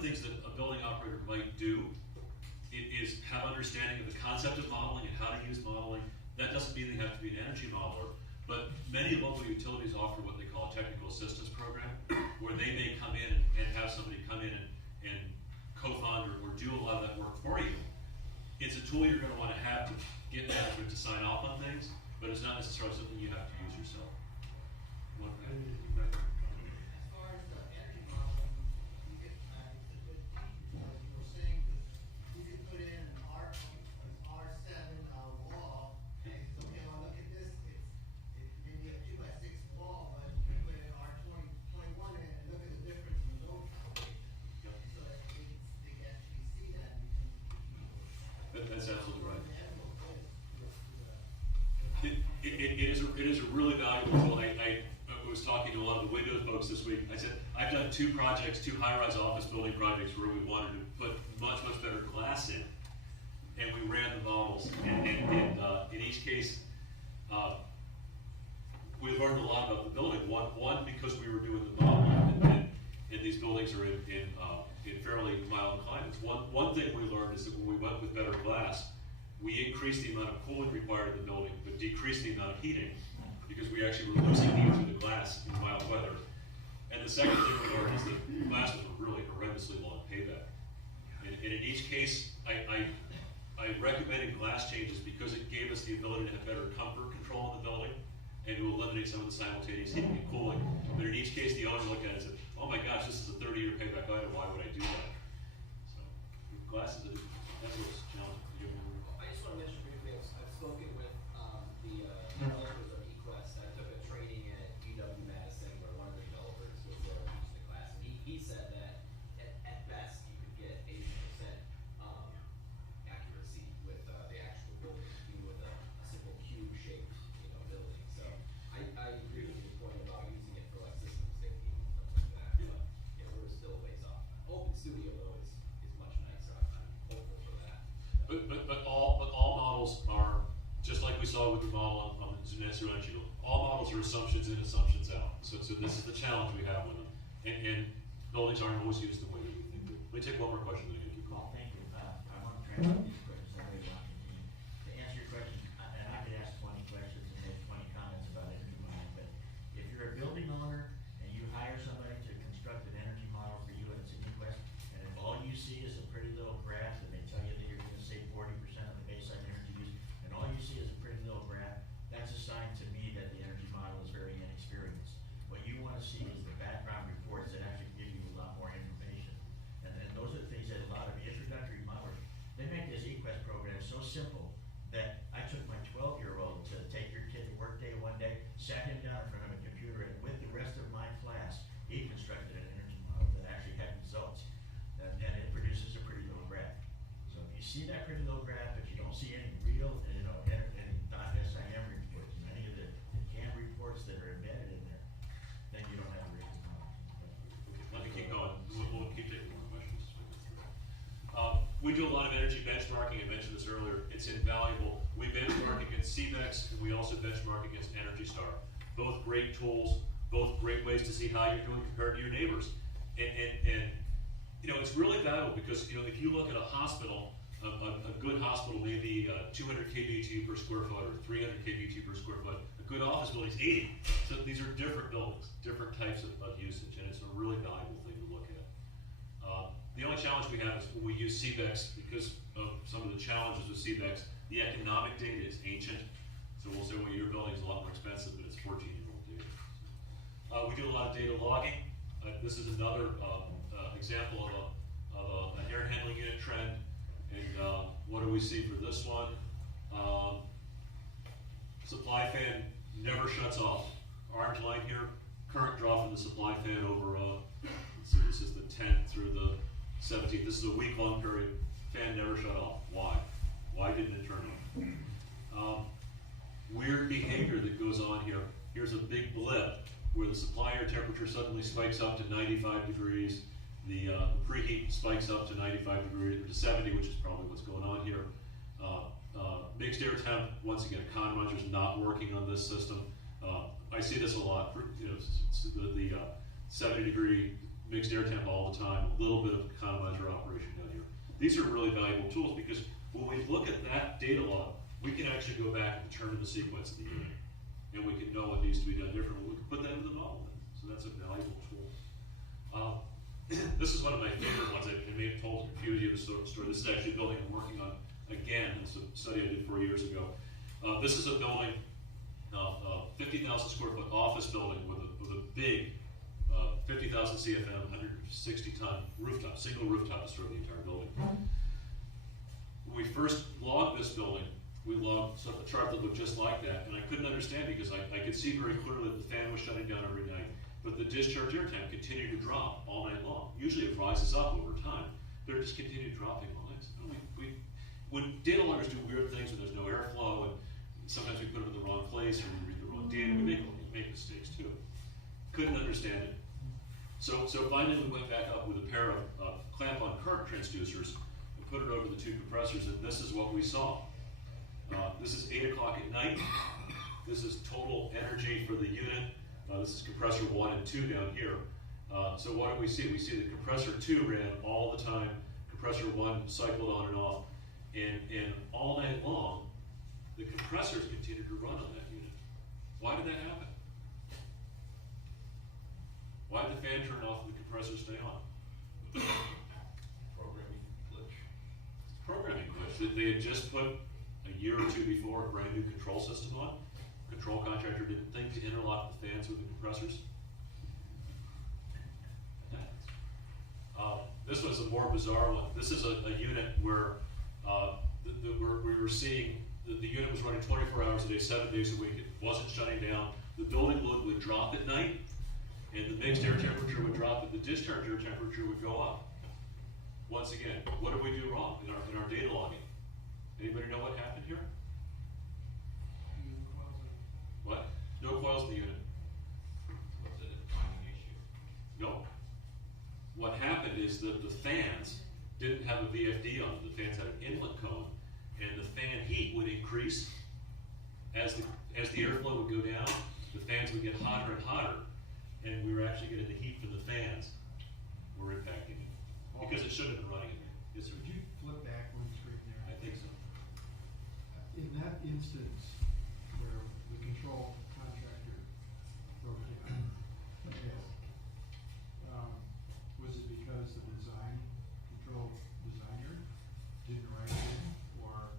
things that a building operator might do is have understanding of the concept of modeling and how to use modeling. That doesn't mean they have to be an energy modeler, but many local utilities offer what they call a technical assistance program, where they may come in and have somebody come in and co-fund or do a lot of that work for you. It's a tool you're gonna wanna have to get management to sign off on things, but it's not necessarily something you have to use yourself. As far as the energy modeling, you could, it's a good teaching, as you were saying, because you could put in an R7, wall, and it's okay, well, look at this, it's maybe a 2x6 wall, but you can put in R21 in and look at the difference in the load calculation. So that they can actually see that. That's absolutely right. It is a really valuable tool. I was talking to a lot of the Windows folks this week. I said, I've done two high-rise office building projects where we wanted to put much better glass in, and we ran the models, and in each case, we learned a lot about the building. One because we were doing the modeling, and these buildings are in fairly mild climates. One thing we learned is that when we went with better glass, we increased the amount of cooling required in the building, but decreased the amount of heating, because we actually were losing heat through the glass in mild weather. And the second thing we learned is that glasses were really horrendously long payback. And in each case, I recommended glass changes because it gave us the ability to have better comfort control in the building and to eliminate some of the simultaneous heating and cooling. But in each case, the owner looked at it and said, oh my gosh, this is a 30-year payback item, why would I do that? So, glasses, that was challenging. I just want to mention briefly, I've spoken with the developers of eQuest. I took a training at UW-Madison where one of the developers was there teaching the class, and he said that at best you could get 80% accuracy with the actual building, even with a simple cube-shaped building. So I agree with your point about using it for like system safety and stuff like that. But we're still a ways off. Open Studio though is much nicer. I'm hopeful for that. But all models are, just like we saw with the model on the net zero energy, all models are assumptions in, assumptions out. So this is the challenge we have with them. And buildings aren't always used the way that we think. Let me take one more question, then I can keep going. Well, thank you. I want to translate these questions, I really want to continue. To answer your question, and I could ask 20 questions and make 20 comments about energy modeling, but if you're a building owner and you hire somebody to construct an energy model for you and it's an eQuest, and if all you see is a pretty little graph and they tell you that you're gonna save 40% of the baseline energy use, and all you see is a pretty little graph, that's a sign to me that the energy model is very inexperienced. What you wanna see is the background reports that actually give you a lot more information. And those are the things that a lot of introductory modelers, they make this eQuest program so simple that I took my 12-year-old to take your kid to work day one day, sat him down in front of a computer, and with the rest of my class, he constructed an energy model that actually had results. And it produces a pretty little graph. So if you see that pretty little graph, but you don't see any real, any .sim reports, and any of the CAM reports that are embedded in there, then you don't have a real model. Let me keep going. We'll keep taking more questions. We do a lot of energy benchmarking. I mentioned this earlier. It's invaluable. We benchmark against CBEX, and we also benchmark against Energy Star. Both great tools, both great ways to see how you're doing compared to your neighbors. And it's really valuable because, if you look at a hospital, a good hospital may be 200 kBtu per square foot or 300 kBtu per square foot. A good office building is 80. So these are different buildings, different types of usage, and it's a really valuable thing to look at. The only challenge we have is when we use CBEX, because of some of the challenges with CBEX, the economic data is ancient. So we'll say, well, your building is a lot more expensive, but it's 14-year-old data. We do a lot of data logging. This is another example of an air handling unit trend. And what do we see for this one? Supply fan never shuts off. Orange line here, current draw from the supply fan over, let's see, this is the 10th through the 17th. This is a week-long period. Fan never shut off. Why? Why didn't it turn on? Weird behavior that goes on here. Here's a big blip where the supply air temperature suddenly spikes up to 95 degrees, the preheat spikes up to 95 degrees, or to 70, which is probably what's going on here. Mixed air temp, once again, con monitor's not working on this system. I see this a lot, you know, the 70 degree mixed air temp all the time, a little bit of con monitor operation down here. These are really valuable tools because when we look at that data log, we can actually go back and determine the sequence of the unit. And we can know what needs to be done differently. We can put that into the model then. So that's a valuable tool. This is one of my favorite ones. I may have told a few of you the story. This is actually a building I'm working on again. It's a study I did 4 years ago. This is a building, 50,000 square foot office building with a big 50,000 CFM, 160 ton rooftop, single rooftop to store the entire building. When we first logged this building, we logged a chart that looked just like that, and I couldn't understand because I could see very clearly that the fan was shutting down every night, but the discharge air temp continued to drop all night long. Usually it rises up over time, but it just continued dropping all night. So when data loggers do weird things when there's no airflow, and sometimes we put them in the wrong place or we read the wrong data, we make mistakes too. Couldn't understand it. So finally we went back up with a pair of clamp-on current transducers and put it over the two compressors, and this is what we saw. This is 8 o'clock at night. This is total energy for the unit. This is compressor 1 and 2 down here. So what do we see? We see that compressor 2 ran all the time. Compressor 1 cycled on and off. And all night long, the compressors continued to run on that unit. Why did that happen? Why did the fan turn off and the compressor stay on? Programming glitch. Programming glitch. They had just put a year or two before a brand new control system on. Control contractor didn't think to interlock the fans with the compressors. This was a more bizarre one. This is a unit where we were seeing the unit was running 24 hours a day, 7 days a week. It wasn't shutting down. The building load would drop at night, and the mixed air temperature would drop, but the discharge air temperature would go up. Once again, what did we do wrong in our data logging? Anybody know what happened here? What? No coils in the unit. Was it a timing issue? No. What happened is that the fans didn't have a VFD on them. The fans had an inlet cone, and the fan heat would increase as the airflow would go down. The fans would get hotter and hotter, and we were actually getting the heat from the fans were impacting it because it should have been running. Yes, sir. Would you flip back one screen there? I think so. In that instance where the control contractor broke down, was it because the control designer didn't write it in? Or,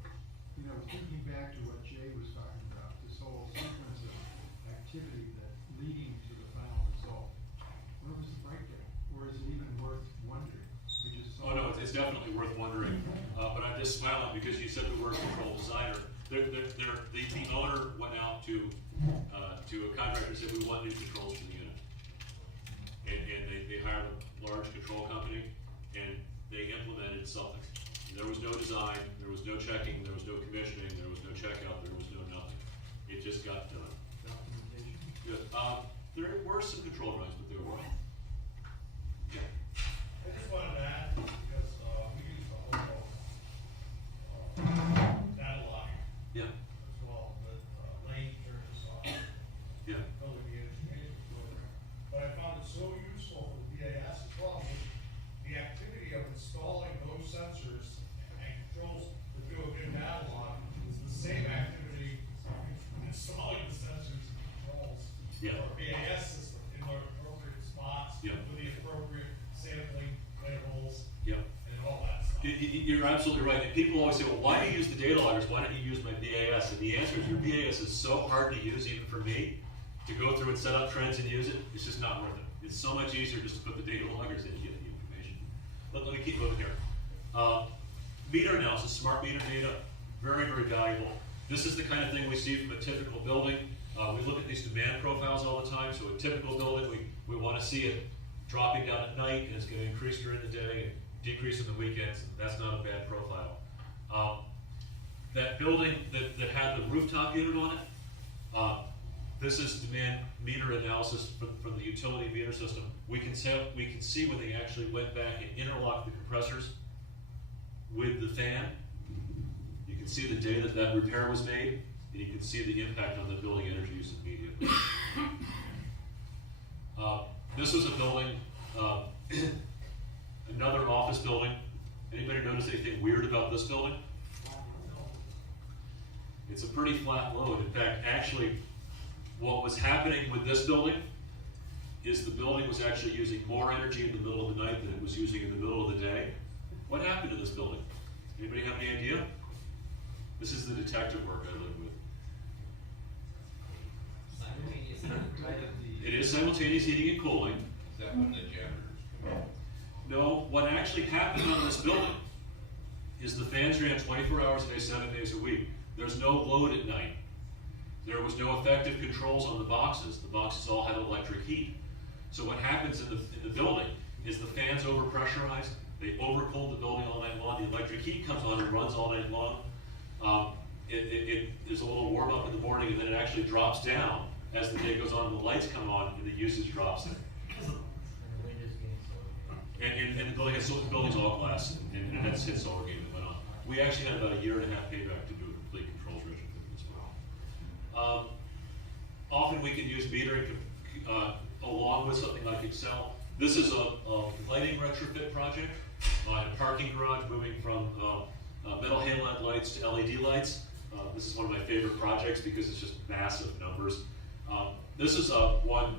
you know, thinking back to what Jay was talking about, this whole sequence of activity that leading to the final result, where was the breakdown? Or is it even worth wondering? We just saw. Oh no, it's definitely worth wondering. But I'm just smiling because you said the word control designer. The owner went out to a contractor and said, we want new controls for the unit. And they hired a large control company and they implemented something. There was no design, there was no checking, there was no commissioning, there was no checkout, there was no nothing. It just got done. Documentation. Good. There were some control drawings, but they were wrong. Yeah. I just wanted to add, because, we use the whole, data logging Yeah. as well, with, lane service software, Yeah. building the education program. But I found it so useful for the BAS as well, because the activity of installing those sensors and controls that do a good data log is the same activity installing the sensors and controls Yeah. for BAS system in the appropriate spots, Yeah. with the appropriate sampling intervals, Yeah. and all that stuff. You're absolutely right. And people always say, well, why do you use the data loggers? Why don't you use my BAS? And the answer is your BAS is so hard to use, even for me, to go through and set up trends and use it. It's just not worth it. It's so much easier just to put the data loggers in and get the information. Let me keep moving here. Meter analysis, smart meter data, very, very valuable. This is the kind of thing we see from a typical building. We look at these demand profiles all the time. So a typical building, we want to see it dropping down at night, and it's going to increase during the day and decrease in the weekends. That's not a bad profile. That building that had the rooftop unit on it, This is demand meter analysis from the utility meter system. We can see when they actually went back and interlocked the compressors with the fan. You can see the day that that repair was made, and you can see the impact on the building energy use immediately. This was a building, another office building. Anybody notice anything weird about this building? It's a pretty flat load. In fact, actually, what was happening with this building is the building was actually using more energy in the middle of the night than it was using in the middle of the day. What happened to this building? Anybody have any idea? This is the detective work I live with. Simultaneous, right? It is simultaneous heating and cooling. Is that when the janitors come in? No, what actually happened on this building is the fans ran 24 hours a day, 7 days a week. There's no load at night. There was no effective controls on the boxes. The boxes all had electric heat. So what happens in the building is the fans overpressurized. They overcooled the building all night long. The electric heat comes on and runs all night long. There's a little warm up in the morning, and then it actually drops down as the day goes on. And the lights come on, and the usage drops. And the building has, so the building's all glass, and it has hit solar game that went on. We actually had about a year and a half payback to do a complete controls retrofit as well. Often we can use metering along with something like Excel. This is a lighting retrofit project in a parking garage, moving from metal halide lights to LED lights. This is one of my favorite projects because it's just massive numbers. This is one,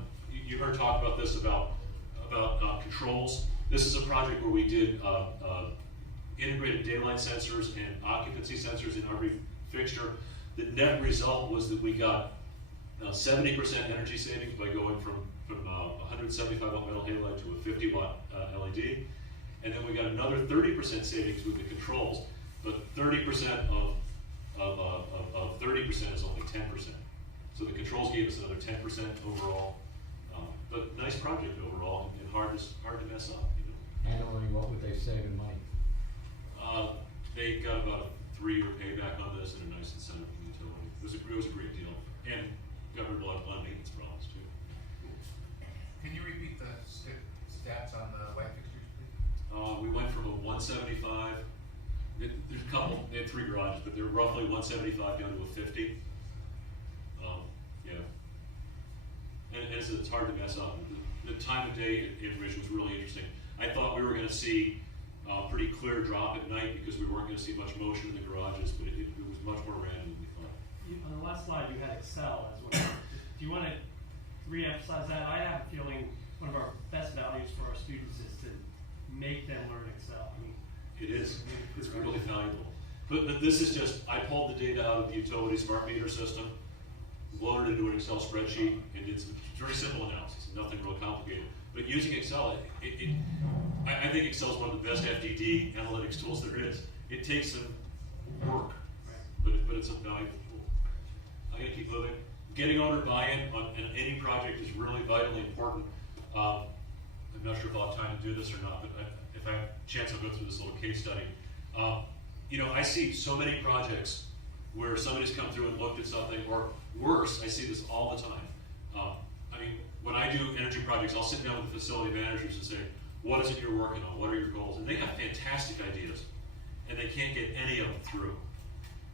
you heard talk about this, about controls. This is a project where we did integrated daylight sensors and occupancy sensors in every fixture. The net result was that we got 70% energy savings by going from 175 watt metal halide to a 50 watt LED. And then we got another 30% savings with the controls, but 30% of 30% is only 10%. So the controls gave us another 10% overall. But nice project overall, and hard to mess up. You know. And only what would they save in money? They got about a 3-year payback on this and a nice incentive from the utility. It was a great deal, and got rid of a lot of maintenance problems too. Can you repeat the stats on the light fixtures, please? We went from a 175. There's a couple. They had 3 garages, but they're roughly 175 down to a 50. Yeah. And it's hard to mess up. The time of day information was really interesting. I thought we were going to see a pretty clear drop at night because we weren't going to see much motion in the garages, but it was much more random than we thought. On the last slide, you had Excel as well. Do you want to re-emphasize that? I have a feeling one of our best values for our students is to make them learn Excel. I mean, It is. It's really valuable. But this is just, I pulled the data out of the utility smart meter system, loaded it into an Excel spreadsheet, and it's very simple analysis, nothing real complicated. But using Excel, I think Excel is one of the best FDD analytics tools there is. It takes some work, but it's a valuable tool. I'm going to keep moving. Getting owner buy-in on any project is really vitally important. I'm not sure if I'll have time to do this or not, but if I have a chance, I'll go through this little case study. You know, I see so many projects where somebody's come through and looked at something, or worse, I see this all the time. I mean, when I do energy projects, I'll sit down with the facility managers and say, what is it you're working on? What are your goals? And they have fantastic ideas, and they can't get any of them through.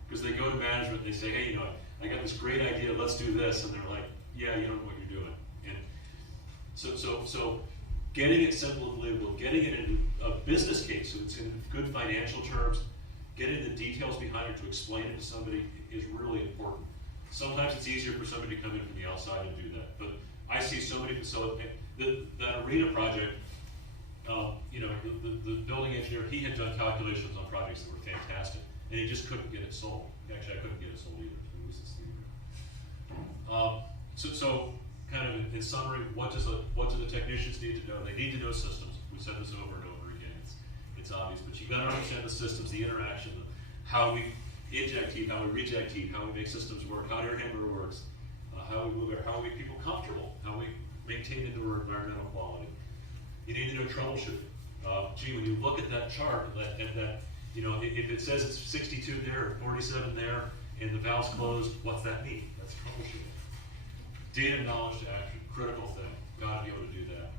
Because they go to management and they say, hey, you know, I got this great idea, let's do this. And they're like, yeah, you don't know what you're doing. And so getting it simple and believable, getting it into a business case, so it's in good financial terms, getting the details behind it to explain it to somebody is really important. Sometimes it's easier for somebody to come in from the outside and do that. But I see so many facilities, that arena project, you know, the building engineer, he had done calculations on projects that were fantastic, and he just couldn't get it sold. Actually, I couldn't get it sold either. So kind of in summary, what do the technicians need to know? They need to know systems. We said this over and over again. It's obvious, but you got to understand the systems, the interaction, how we inject heat, how we reject heat, how we make systems work, how air handler works, how we move air, how we make people comfortable, how we maintain indoor environmental quality. You need to know troubleshooting. Gee, when you look at that chart, that you know, if it says it's 62 there or 47 there, and the valve's closed, what's that mean? That's troubleshooting. Data, knowledge to action, critical thing. Got to be able to do that.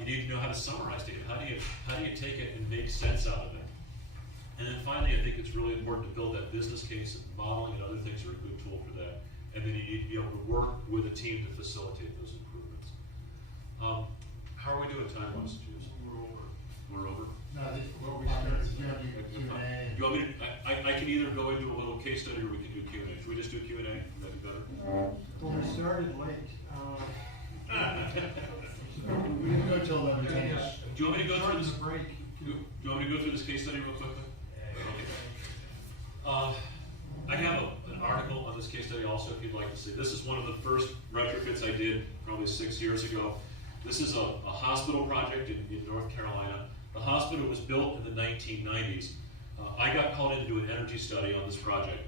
You need to know how to summarize data. How do you take it and make sense out of it? And then finally, I think it's really important to build that business case, and modeling and other things are a good tool for that. And then you need to be able to work with a team to facilitate those improvements. How are we doing time-wise, Juice? We're over. We're over? No, what we started, you want to do Q&A? Do you want me to, I can either go into a little case study or we can do Q&A. Should we just do Q&A? Would that be better? Well, we started late. We didn't go till 11:10. Do you want me to go through this? Break. Do you want me to go through this case study real quickly? Okay. I have an article on this case study also if you'd like to see. This is one of the first retrofits I did probably 6 years ago. This is a hospital project in North Carolina. The hospital was built in the 1990s. I got called in to do an energy study on this project.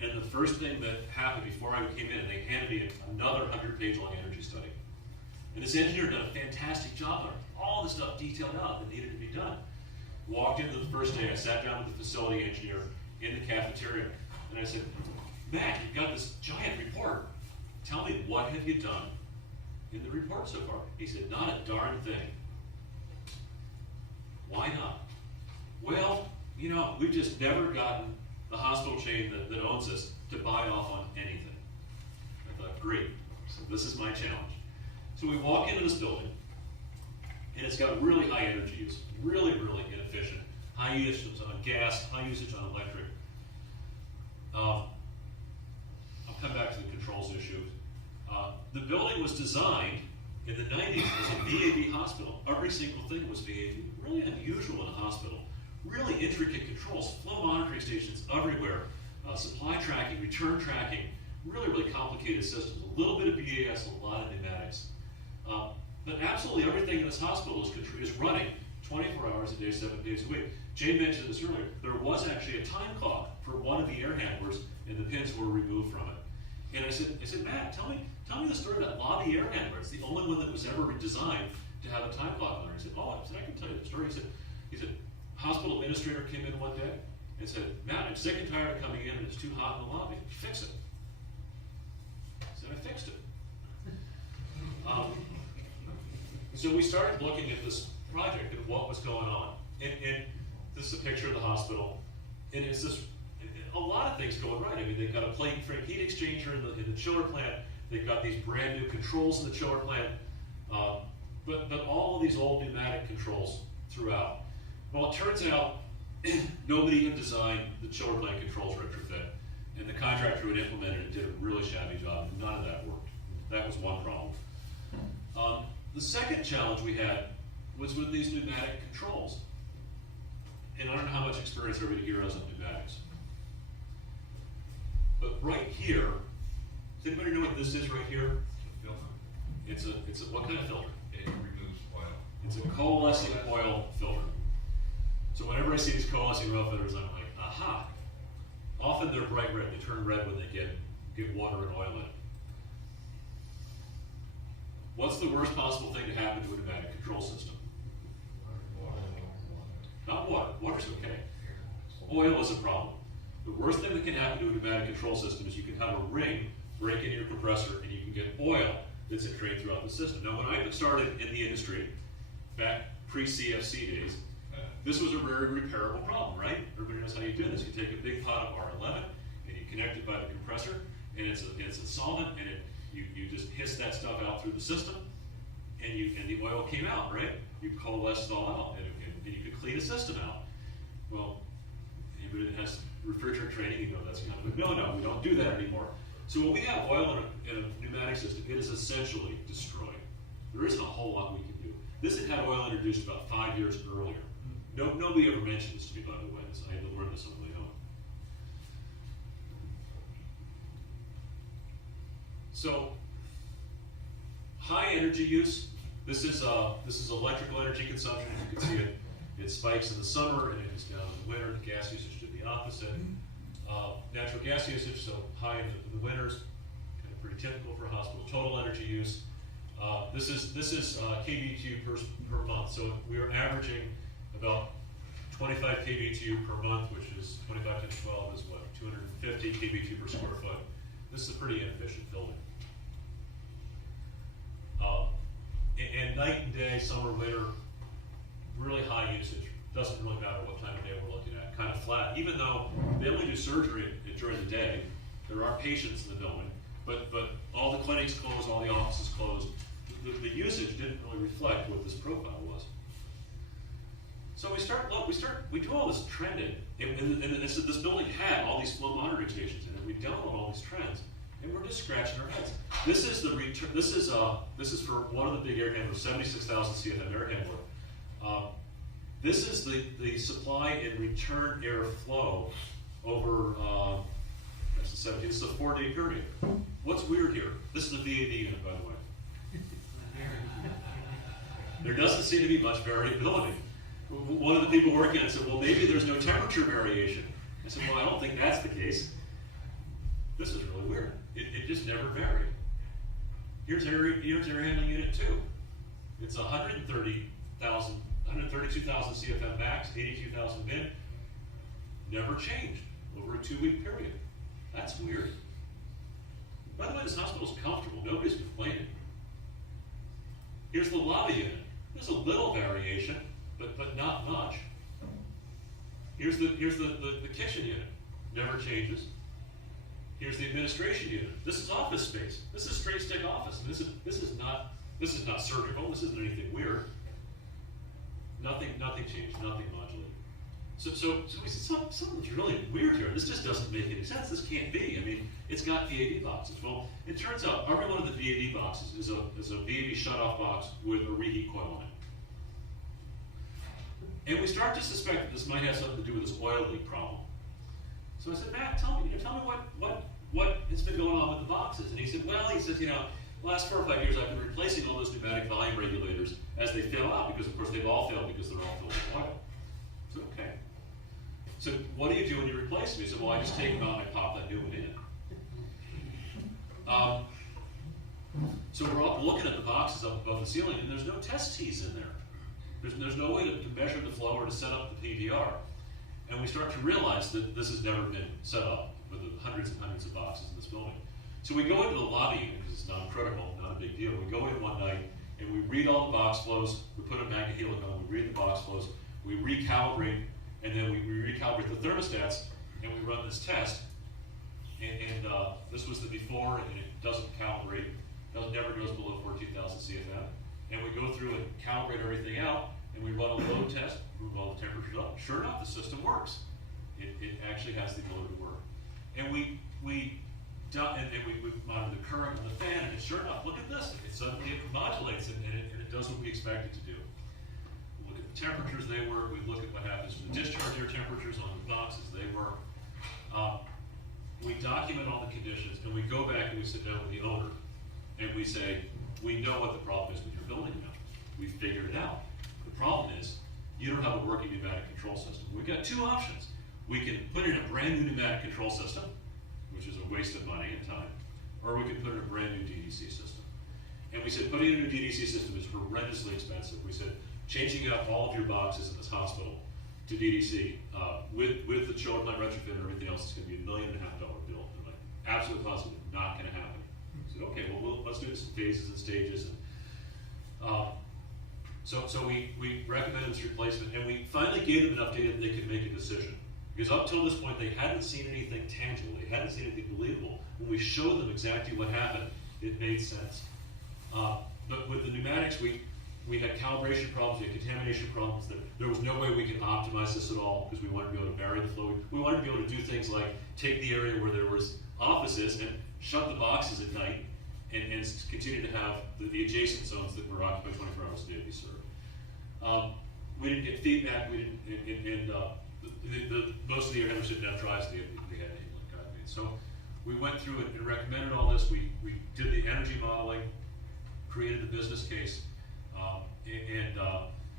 And the first thing that happened before I came in, they handed me another 100-page long energy study. And this engineer did a fantastic job on it. All the stuff detailed out that needed to be done. Walked into the first day, I sat down with the facility engineer in the cafeteria, and I said, Matt, you've got this giant report. Tell me, what have you done in the report so far? He said, not a darn thing. Why not? Well, you know, we've just never gotten the hospital chain that owns us to buy off on anything. I thought, great, so this is my challenge. So we walk into this building, and it's got really high energy use, really, really inefficient. High usage on gas, high usage on electric. I'll come back to the controls issue. The building was designed in the 90s as a VAV hospital. Every single thing was VAV. Really unusual in a hospital. Really intricate controls, flow monitoring stations everywhere, supply tracking, return tracking, really, really complicated systems. A little bit of BAS, a lot of pneumatics. But absolutely everything in this hospital is running 24 hours a day, 7 days a week. Jay mentioned this earlier. There was actually a time clock for one of the air handlers, and the pins were removed from it. And I said, Matt, tell me the story of that lobby air handler. It's the only one that was ever designed to have a time clock on there. He said, I can tell you the story. He said, hospital administrator came in one day and said, Matt, I'm sick and tired of coming in and it's too hot in the lobby. Fix it. I said, I fixed it. So we started looking at this project and what was going on. And this is a picture of the hospital. And it's this, a lot of things going right. I mean, they've got a plate and frame heat exchanger in the chiller plant. They've got these brand new controls in the chiller plant. But all of these old pneumatic controls throughout. Well, it turns out nobody had designed the chiller plant controls retrofit. And the contractor who had implemented it did a really shabby job. None of that worked. That was one problem. The second challenge we had was with these pneumatic controls. And I don't know how much experience everybody here has on pneumatics. But right here, does anybody know what this is right here? It's a what kind of filter? It removes oil. It's a coalescing oil filter. So whenever I see these coalescing oil filters, I'm like, aha. Often they're bright red. They turn red when they get water and oil in it. What's the worst possible thing to happen to a pneumatic control system? Not water. Water's okay. Oil is a problem. The worst thing that can happen to a pneumatic control system is you can have a ring break into your compressor and you can get oil that's entrained throughout the system. Now, when I started in the industry, back pre-CFC days, this was a very repairable problem, right? Everybody knows how you do this. You take a big pot of R11 and you connect it by the compressor, and it's a solvent, and you just hiss that stuff out through the system, and the oil came out, right? You coalesced it all out, and you could clean a system out. Well, anybody that has refrigerant training, you know that's kind of no, we don't do that anymore. So when we have oil in a pneumatic system, it is essentially destroyed. There isn't a whole lot we can do. This had oil introduced about 5 years earlier. Nobody ever mentioned this to me, by the way. I had to learn this on my own. So, high energy use. This is electrical energy consumption. As you can see, it spikes in the summer and it is down in the winter. The gas usage did the opposite. Natural gas usage, so high in the winters, kind of pretty typical for a hospital. Total energy use. This is kBTU per month. So we are averaging about 25 kBTU per month, which is 25 times 12 is what? 250 kBTU per square foot. This is a pretty inefficient building. And night and day, summer, winter, really high usage. Doesn't really matter what time of day we're looking at, kind of flat. Even though they only do surgery during the day, there are patients in the building, but all the clinics closed, all the offices closed. The usage didn't really reflect what this profile was. So we do all this trending, and this building had all these flow monitoring stations in it. We download all these trends, and we're just scratching our heads. This is the return. This is for one of the big air handlers, 76,000 CFM air handler. This is the supply and return air flow over. This is a 4-day period. What's weird here? This is a VAV unit, by the way. There doesn't seem to be much variability. One of the people working on it said, well, maybe there's no temperature variation. I said, well, I don't think that's the case. This is really weird. It just never varied. Here's air handling unit 2. It's 132,000 CFM max, 82,000 min. Never changed over a 2-week period. That's weird. By the way, this hospital's comfortable. Nobody's complaining. Here's the lobby unit. There's a little variation, but not much. Here's the kitchen unit. Never changes. Here's the administration unit. This is office space. This is straight stick office. And this is not surgical. This isn't anything weird. Nothing changed. Nothing modulated. So we said something's really weird here. This just doesn't make any sense. This can't be. I mean, it's got VAV boxes. Well, it turns out every one of the VAV boxes is a VAV shutoff box with a reheat coil on it. And we start to suspect that this might have something to do with this oil leak problem. So I said, Matt, tell me what has been going on with the boxes. And he said, the last 4 or 5 years I've been replacing all those pneumatic volume regulators as they fail out, because of course they've all failed because they're all filled with oil. I said, okay. So what do you do when you replace them? He said, well, I just take them out and I pop that new one in. So we're all looking at the boxes up above the ceiling, and there's no test tees in there. There's no way to measure the flow or to set up the PVR. And we start to realize that this has never been set up with the hundreds and hundreds of boxes in this building. So we go into the lobby unit, because it's non-critical, not a big deal. We go in one night and we read all the box flows, we put a magnet helic on, we read the box flows, we recalibrate, and then we recalibrate the thermostats, and we run this test. And this was the before, and it doesn't calibrate. It never goes below 14,000 CFM. And we go through and calibrate everything out, and we run a load test, move all the temperatures up. Sure enough, the system works. It actually has the ability to work. And we monitor the current on the fan, and sure enough, look at this. It modulates, and it does what we expect it to do. We look at the temperatures, they work. We look at what happens to the discharge air temperatures on the boxes, they work. We document all the conditions, and we go back and we sit down with the owner, and we say, we know what the problem is with your building now. We figured it out. The problem is, you don't have a working pneumatic control system. We've got 2 options. We can put in a brand new pneumatic control system, which is a waste of money and time, or we can put in a brand new DDC system. And we said, putting in a new DDC system is horrendously expensive. We said, changing out all of your boxes in this hospital to DDC, with the chiller plant retrofit and everything else, it's gonna be $1.5 million bill. And like, absolutely positive, not gonna happen. We said, okay, well, let's do this in phases and stages. And, so we recommended this replacement, and we finally gave them enough data that they could make a decision. Because up till this point, they hadn't seen anything tangible, they hadn't seen anything believable. When we showed them exactly what happened, it made sense. But with the pneumatics, we had calibration problems, we had contamination problems. There was no way we could optimize this at all, because we wanted to be able to vary the flow. We wanted to be able to do things like take the area where there was offices and shut the boxes at night, and continue to have the adjacent zones that were occupied 24 hours a day to be served. We didn't get feedback. We didn't, most of the air handlers didn't have drives. They had anything like that. So we went through it and recommended all this. We did the energy modeling, created the business case, and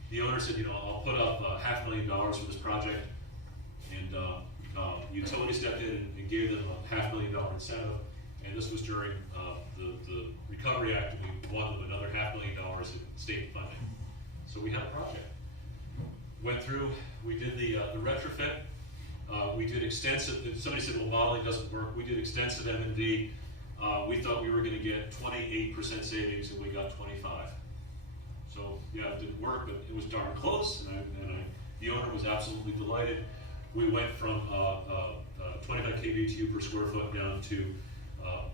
the owner said, I'll put up $500,000 for this project, and utility stepped in and gave them a $500,000 incentive. And this was during the Recovery Act, and we won them another $500,000 in state funding. So we had a project. Went through, we did the retrofit. We did extensive, somebody said, well, modeling doesn't work. We did extensive M&D. We thought we were gonna get 28% savings, and we got 25. So, yeah, it didn't work, but it was darn close, the owner was absolutely delighted. We went from 25 kBTU per square foot down to,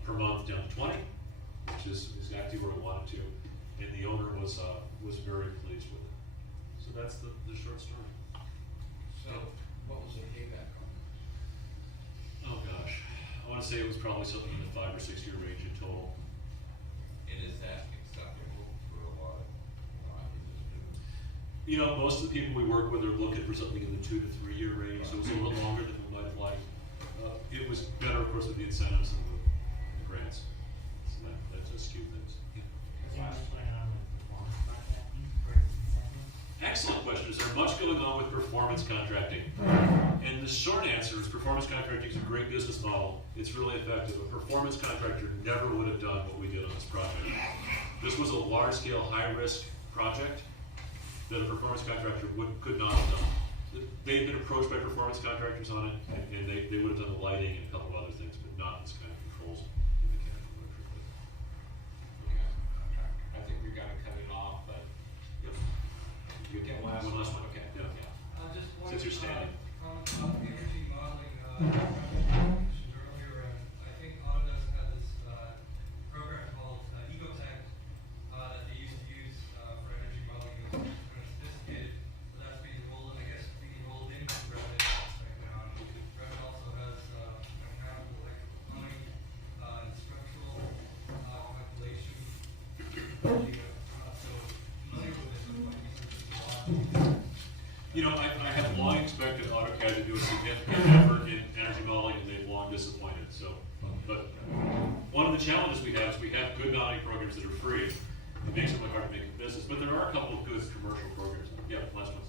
per month, down to 20, which is exactly where we wanted to, and the owner was very pleased with it. So that's the short story. So, what was the payback on that? Oh, gosh, I wanna say it was probably something in the 5 or 6 year range in total. And is that acceptable for a lot of non-industry? You know, most of the people we work with are looking for something in the 2 to 3 year range, so it was a little longer than we might have liked. It was better, of course, with the incentives and the grants, so that just skewed things. Is there much going on with performance contracting for incentives? Excellent question. Is there much going on with performance contracting? And the short answer is performance contracting is a great business model. It's really effective. A performance contractor never would have done what we did on this project. This was a large-scale, high-risk project that a performance contractor could not have done. They've been approached by performance contractors on it, and they would have done the lighting and a couple of other things, but not this kind of controls in mechanical electric. I think we gotta cut it off, but Yep. You get get one last one, okay, yeah. Just one, Since you're standing. comment about the energy modeling, mentioned earlier, and I think Autodesk had this, program called, Ecotech, that they used to use, for energy modeling. It was kind of sophisticated, but that's being rolled, I guess, being rolled into Revit right now. And Revit also has, mechanical, electrical plumbing, and structural, calculation. So familiar with it, but might be something to watch. You know, I have long expected AutoCAD to do a significant effort in energy modeling, and they've long disappointed, so. But one of the challenges we have is we have good modeling programs that are free. It makes it really hard to make a business, but there are a couple of good commercial programs. Yeah, last one.